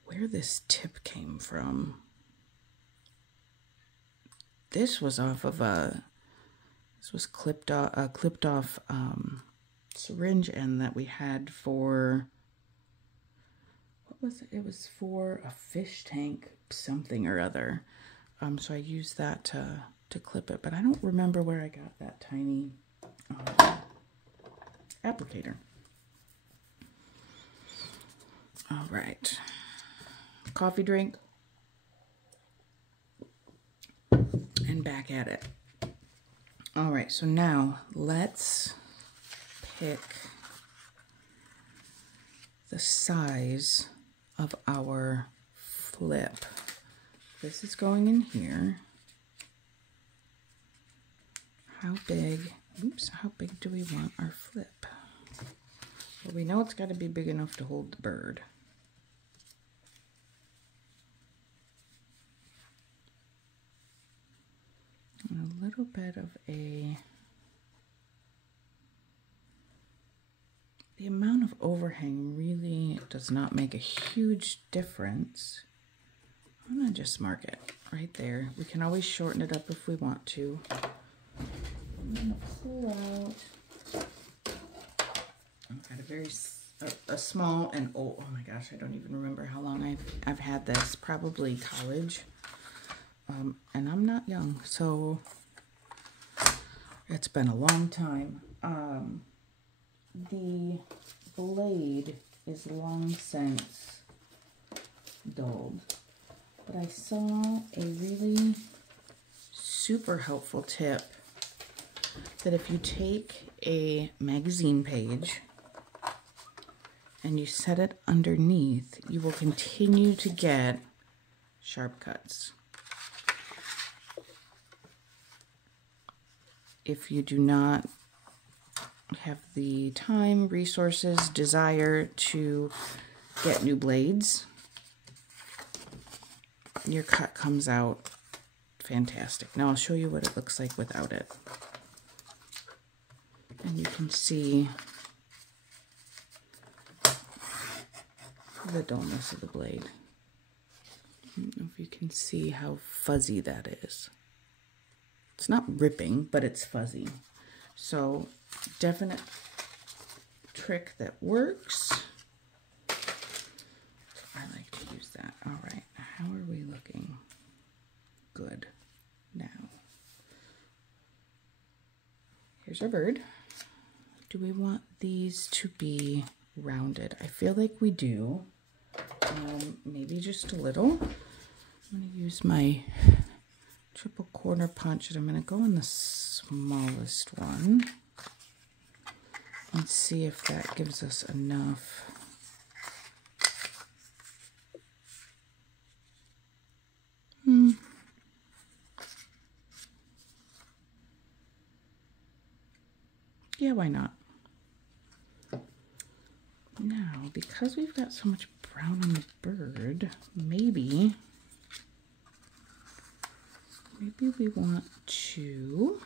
where this tip came from. This was off of this was clipped off syringe end that we had for, what was it? It was for a fish tank something or other. So I used that to clip it, but I don't remember where I got that tiny applicator. All right, coffee drink, and back at it. All right, so now let's pick the size of our flip. This is going in here. How big, oops, how big do we want our flip? Well, we know it's got to be big enough to hold the bird. And a little bit of the amount of overhang really does not make a huge difference. I'm gonna just mark it right there. We can always shorten it up if we want to. I'm gonna pull out, I've got a very small and old, oh my gosh, I don't even remember how long I've had this, probably college. And I'm not young, so it's been a long time. The blade is long since dulled, but I saw a really super helpful tip that if you take a magazine page and you set it underneath, you will continue to get sharp cuts. If you do not have the time, resources, desire to get new blades, your cut comes out fantastic. Now I'll show you what it looks like without it. And you can see the dullness of the blade. I don't know if you can see how fuzzy that is. It's not ripping, but it's fuzzy. So definite trick that works. I like to use that. All right, how are we looking? Good. Now, here's our bird. Do we want these to be rounded? I feel like we do. Maybe just a little. I'm going to use my triple corner punch, and I'm going to go in the smallest one and see if that gives us enough. Yeah, why not? Now, because we've got so much brown on the bird, maybe we want to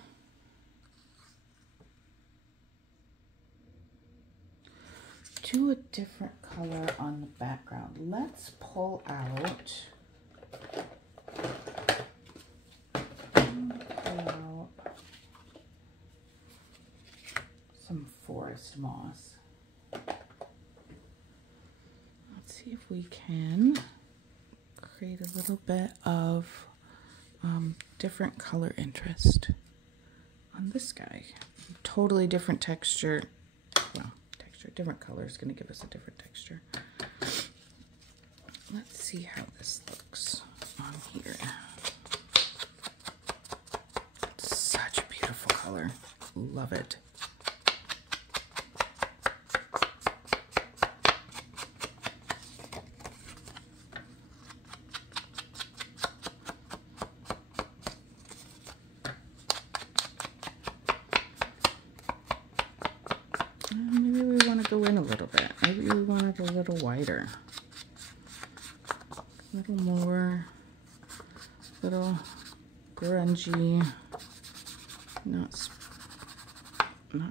do a different color on the background. Let's pull out some forest moss. Let's see if we can create a little bit of different color interest on this guy. Totally different texture. Well, texture, different color is going to give us a different texture. Let's see how this looks on here. Such a beautiful color. Love it. Maybe we want to go in a little bit. Maybe we want it a little wider. A little more, little grungy, not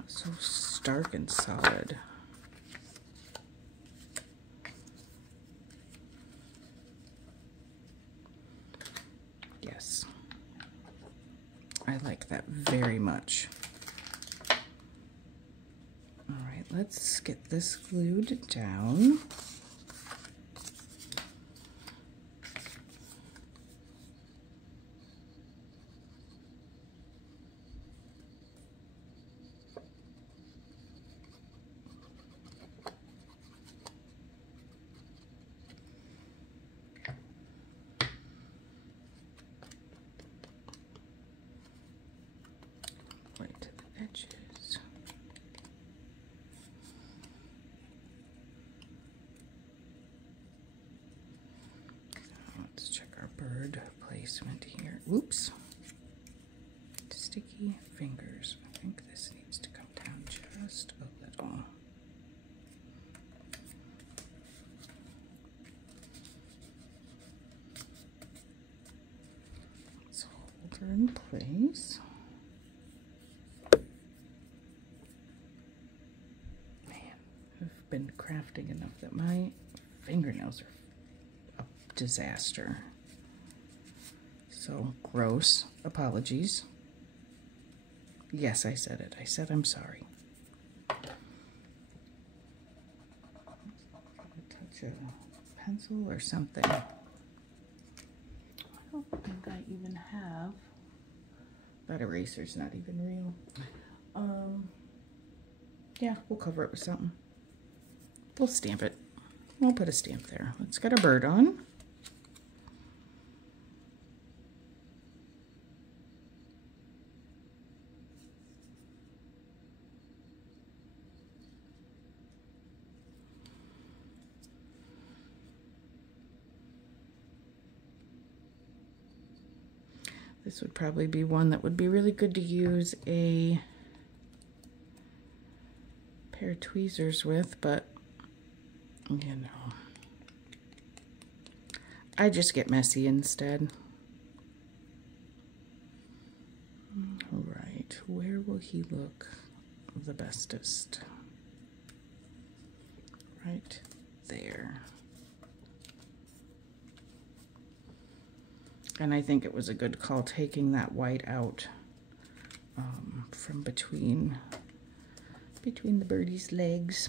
so stark and solid. Yes, I like that very much. All right, let's get this glued down. Right to the edges. Let's check our bird placement here. Oops. Sticky fingers. I think this needs to come down just a little. Let's hold her in place. Man, I've been crafting enough that my fingernails are a disaster. So gross. Apologies. Yes, I said it. I said I'm sorry. Touch a pencil or something. I don't think I even have. That eraser's not even real. Yeah, we'll cover it with something. We'll stamp it. We'll put a stamp there. Let's get our bird on. This would probably be one that would be really good to use a pair of tweezers with, but you know, I just get messy instead. will he look the bestest? Right there. And I think it was a good call taking that white out from between the birdie's legs.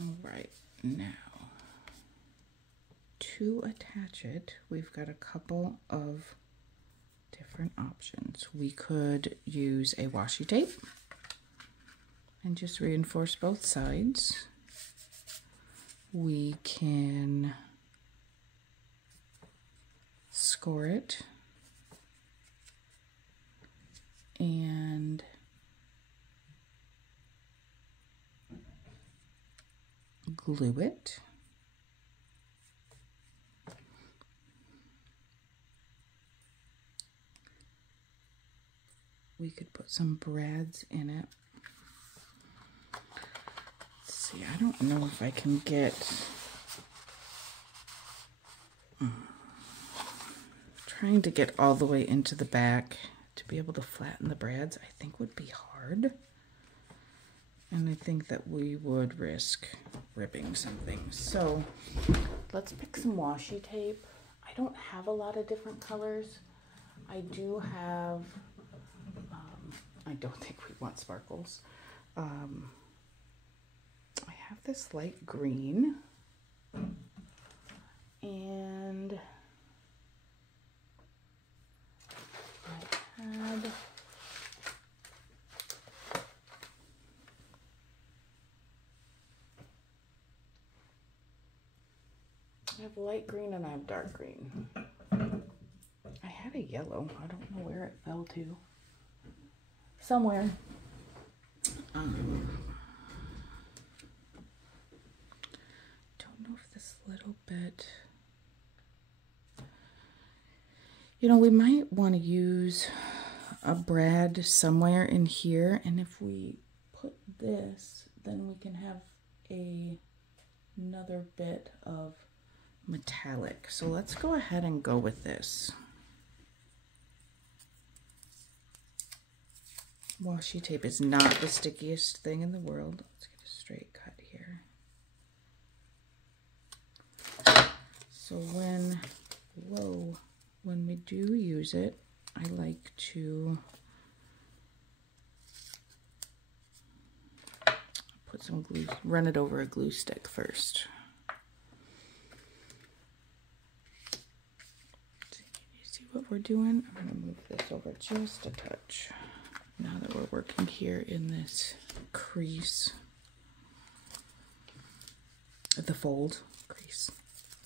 All right, now to attach it, we've got a couple of different options. We could use a washi tape and just reinforce both sides. We can score it and glue it. We could put some brads in it. Let's see, I don't know if I can get... Trying to get all the way into the back to be able to flatten the brads, I think would be hard. And I think that we would risk ripping something. So let's pick some washi tape. I don't have a lot of different colors. I do have, I don't think we want sparkles. I have this light green and I have light green and I have dark green. I had a yellow. I don't know where it fell to. Somewhere. Don't know if this little bit... You know, we might want to use a brad somewhere in here, and if we put this, then we can have another bit of metallic. So let's go ahead and go with this. Washi tape is not the stickiest thing in the world. Let's get a straight cut here. So when we do use it, I like to put some glue, run it over a glue stick first. You see what we're doing? I'm gonna move this over just a touch. Now that we're working here in this crease, the fold crease.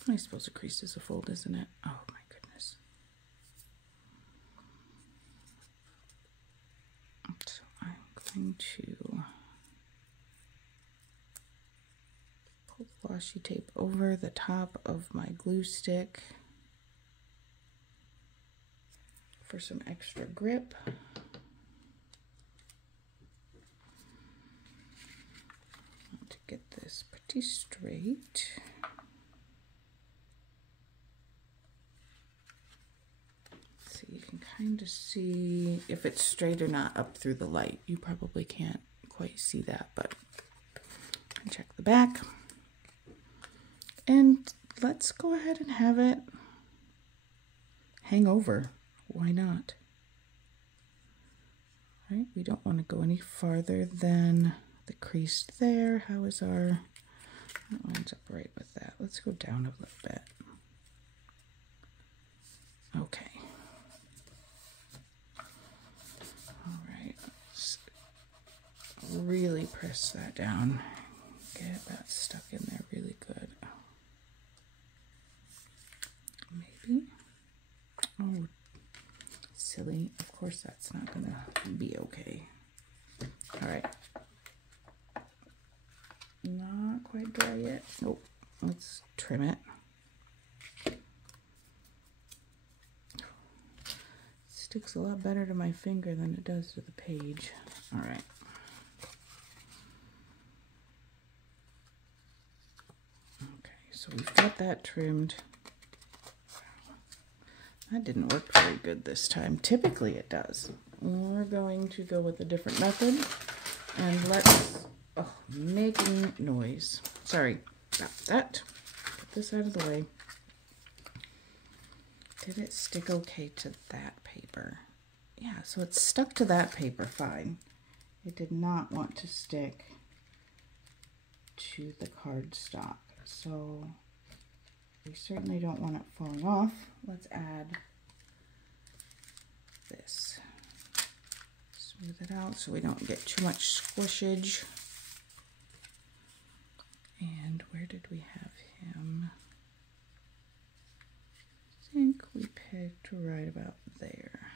I suppose a crease is a fold, isn't it? Oh my goodness. So I'm going to pull washi tape over the top of my glue stick for some extra grip. To get this pretty straight. So you can kind of see if it's straight or not up through the light. You probably can't quite see that, but check the back. And let's go ahead and have it hang over. Why not? All right, we don't want to go any farther than the crease there. How is our... That lines up right with that. Let's go down a little bit. Okay. All right, let's really press that down. Get that stuck in there really good. Maybe. Oh, silly. Of course that's not gonna be okay. All right. Not quite dry yet. Nope. Let's trim it. It's Sticks a lot better to my finger than it does to the page. All right. Okay, so we've got that trimmed. That didn't work very good this time. Typically it does. We're going to go with a different method, and let's, oh, making noise. Sorry about that. Put this out of the way. Did it stick okay to that paper? Yeah, so it stuck to that paper fine. It did not want to stick to the cardstock. So we certainly don't want it falling off. Let's add this. Smooth it out so we don't get too much squishage. And where did we have him? I think we picked right about there.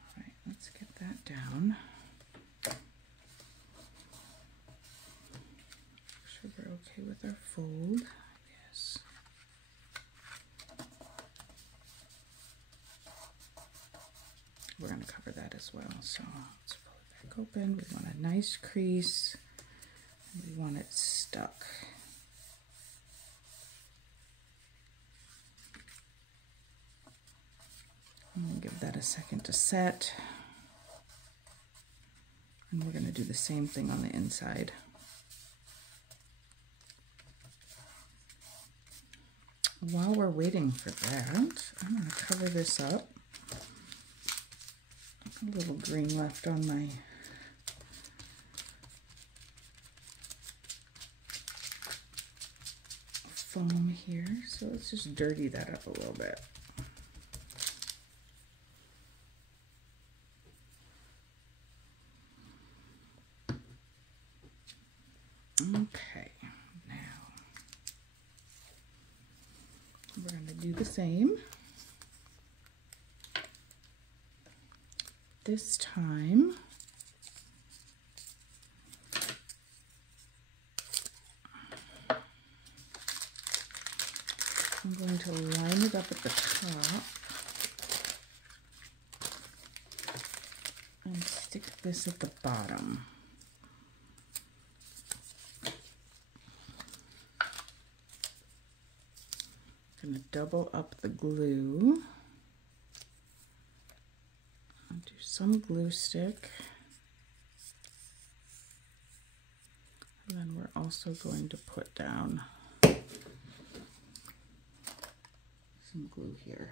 All right, let's get that down. Make sure we're okay with our fold. Yes. We're going to cover that as well. So let's pull it back open. We want a nice crease. And we want it stuck. And give that a second to set. And we're going to do the same thing on the inside. While we're waiting for that, I'm going to cover this up. A little green left on my foam here, so let's just dirty that up a little bit. Okay, now we're going to do the same. This time, I'm going to line it up at the top and stick this at the bottom. I'm going to double up the glue. I'll do some glue stick. And then we're also going to put down some glue here.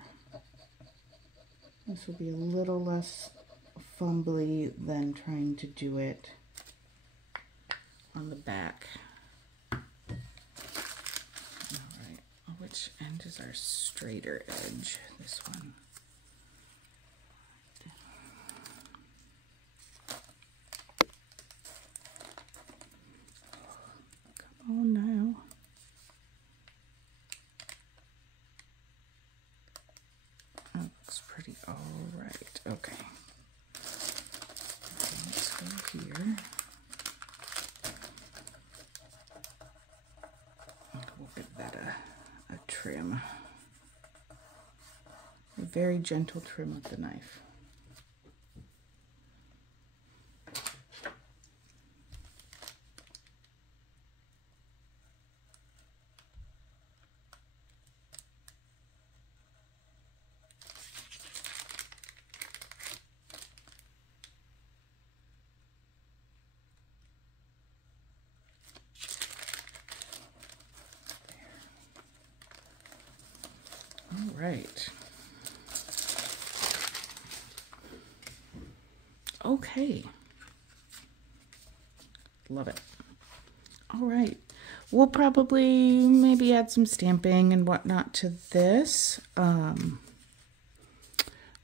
This will be a little less fumbly than trying to do it on the back. All right, which end is our straighter edge? This one. Come on now. That looks pretty all right. Okay. Let's go here. We'll give that a trim. A very gentle trim with the knife. All right. Okay. Love it. All right. We'll probably maybe add some stamping and whatnot to this.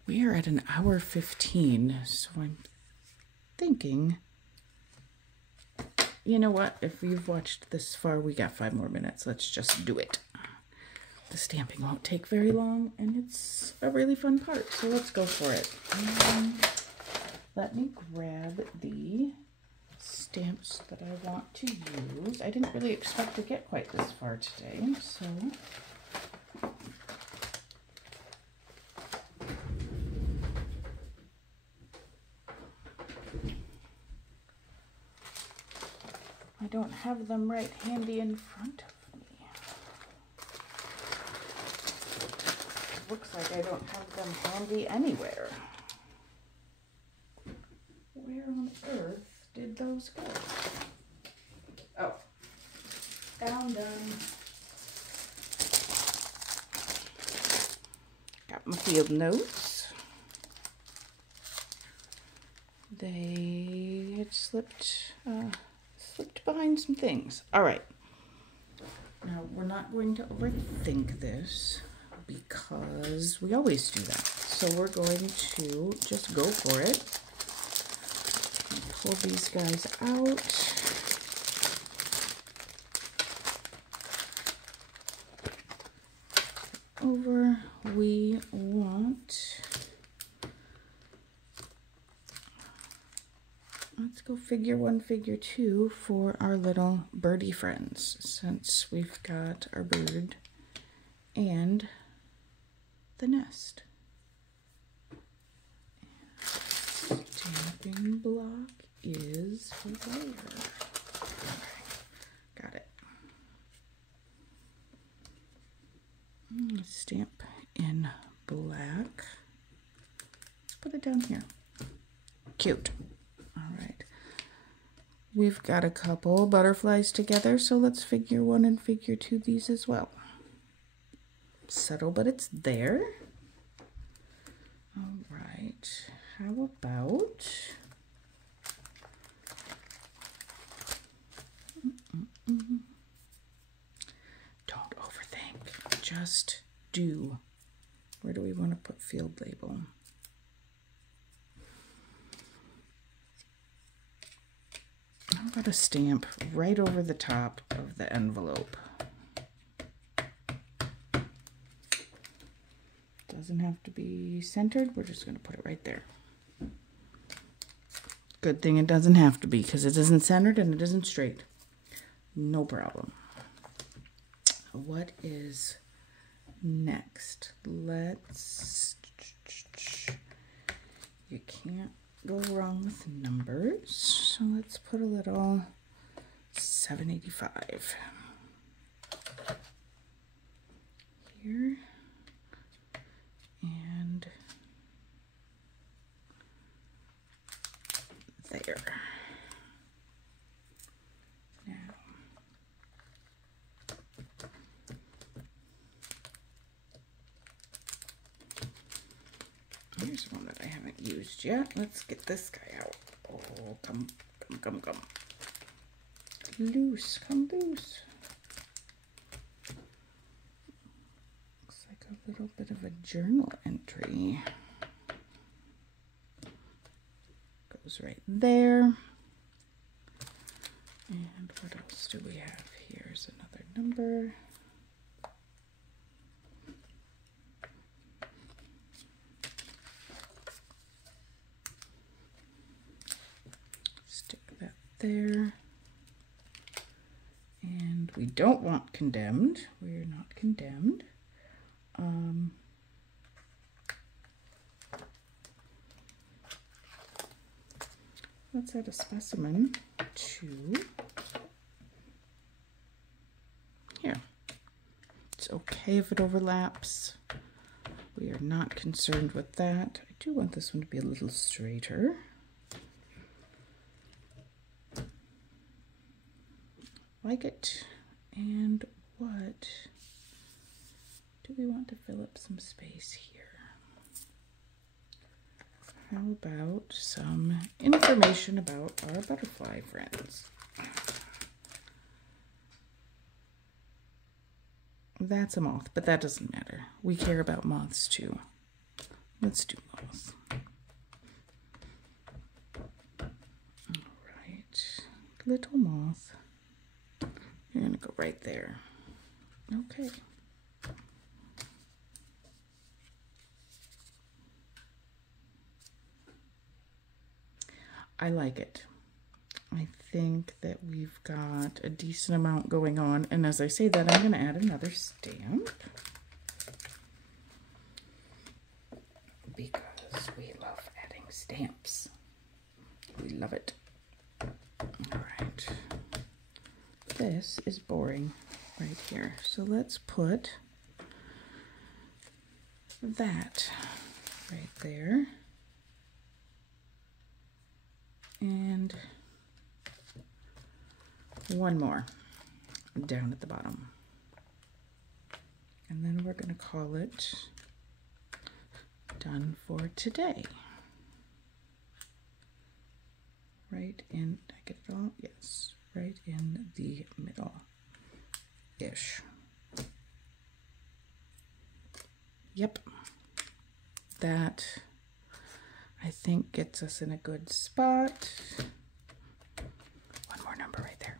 We are at 1:15, so I'm thinking, you know what? If you've watched this far, we got 5 more minutes. Let's just do it. The stamping won't take very long, and it's a really fun part, so let's go for it. Let me grab the stamps that I want to use. I didn't really expect to get quite this far today, so don't have them right handy in front of me. Looks like I don't have them handy anywhere. Where on earth did those go? Oh, found them. Got my field notes. They had slipped behind some things. All right. Now, we're not going to overthink this because we always do that. So we're going to just go for it. Pull these guys out. Over, we want, let's go figure 1, figure 2 for our little birdie friends, since we've got our bird and the nest. Stamping block is where? Got it. Stamp in black. Let's put it down here. Cute. All right. We've got a couple butterflies together, so let's figure 1 and figure 2 these as well. Subtle, but it's there. All right. How about... Don't overthink. Just do. Where do we want to put field label? How about a stamp right over the top of the envelope? Doesn't have to be centered. We're just going to put it right there. Good thing it doesn't have to be, because it isn't centered and it isn't straight. No problem. What is next? Let's... You can't go wrong with numbers. So let's put a little 785 here. And there. Now, here's one that I haven't used yet. Let's get this guy out. Oh, come. Loose, come loose. Looks like a little bit of a journal entry. Goes right there. And what else do we have? Here's another number. Stick that there. And we don't want condemned. We're not condemned. Let's add a specimen to here. It's okay if it overlaps. We are not concerned with that. I do want this one to be a little straighter. Like it. And what do we want to fill up some space here? How about some information about our butterfly friends? That's a moth, but that doesn't matter. We care about moths too. Let's do moth. All right, little moth. You're gonna go right there. Okay. I like it. I think that we've got a decent amount going on. And as I say that, I'm going to add another stamp. Because we love adding stamps. We love it. All right. this is boring right here. So let's put that right there. And one more down at the bottom. And then we're going to call it done for today. Right in, did I get it all? Yes, right in the middle-ish. Yep. That, I think, gets us in a good spot. One more number right there.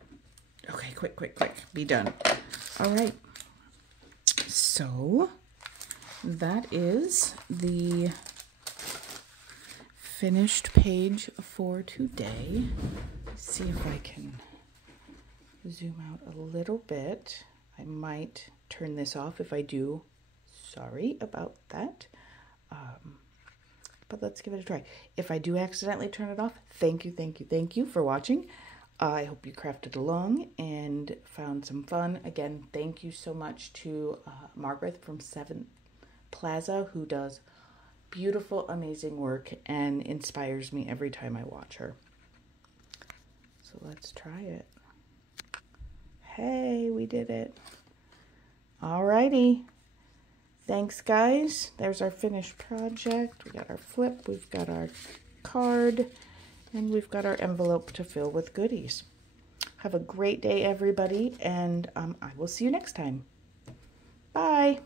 Okay, quick, quick, quick. Be done. All right. So that is the finished page for today. Let's see if I can zoom out a little bit. I might turn this off. If I do, sorry about that. But let's give it a try. If I do accidentally turn it off, thank you for watching. I hope you crafted along and found some fun. Again, thank you so much to Margaret from 7th Plaza, who does beautiful, amazing work and inspires me every time I watch her. So let's try it. Hey, we did it. Alrighty. Thanks, guys. There's our finished project. We got our flip, we've got our card, and we've got our envelope to fill with goodies. Have a great day, everybody, and I will see you next time. Bye.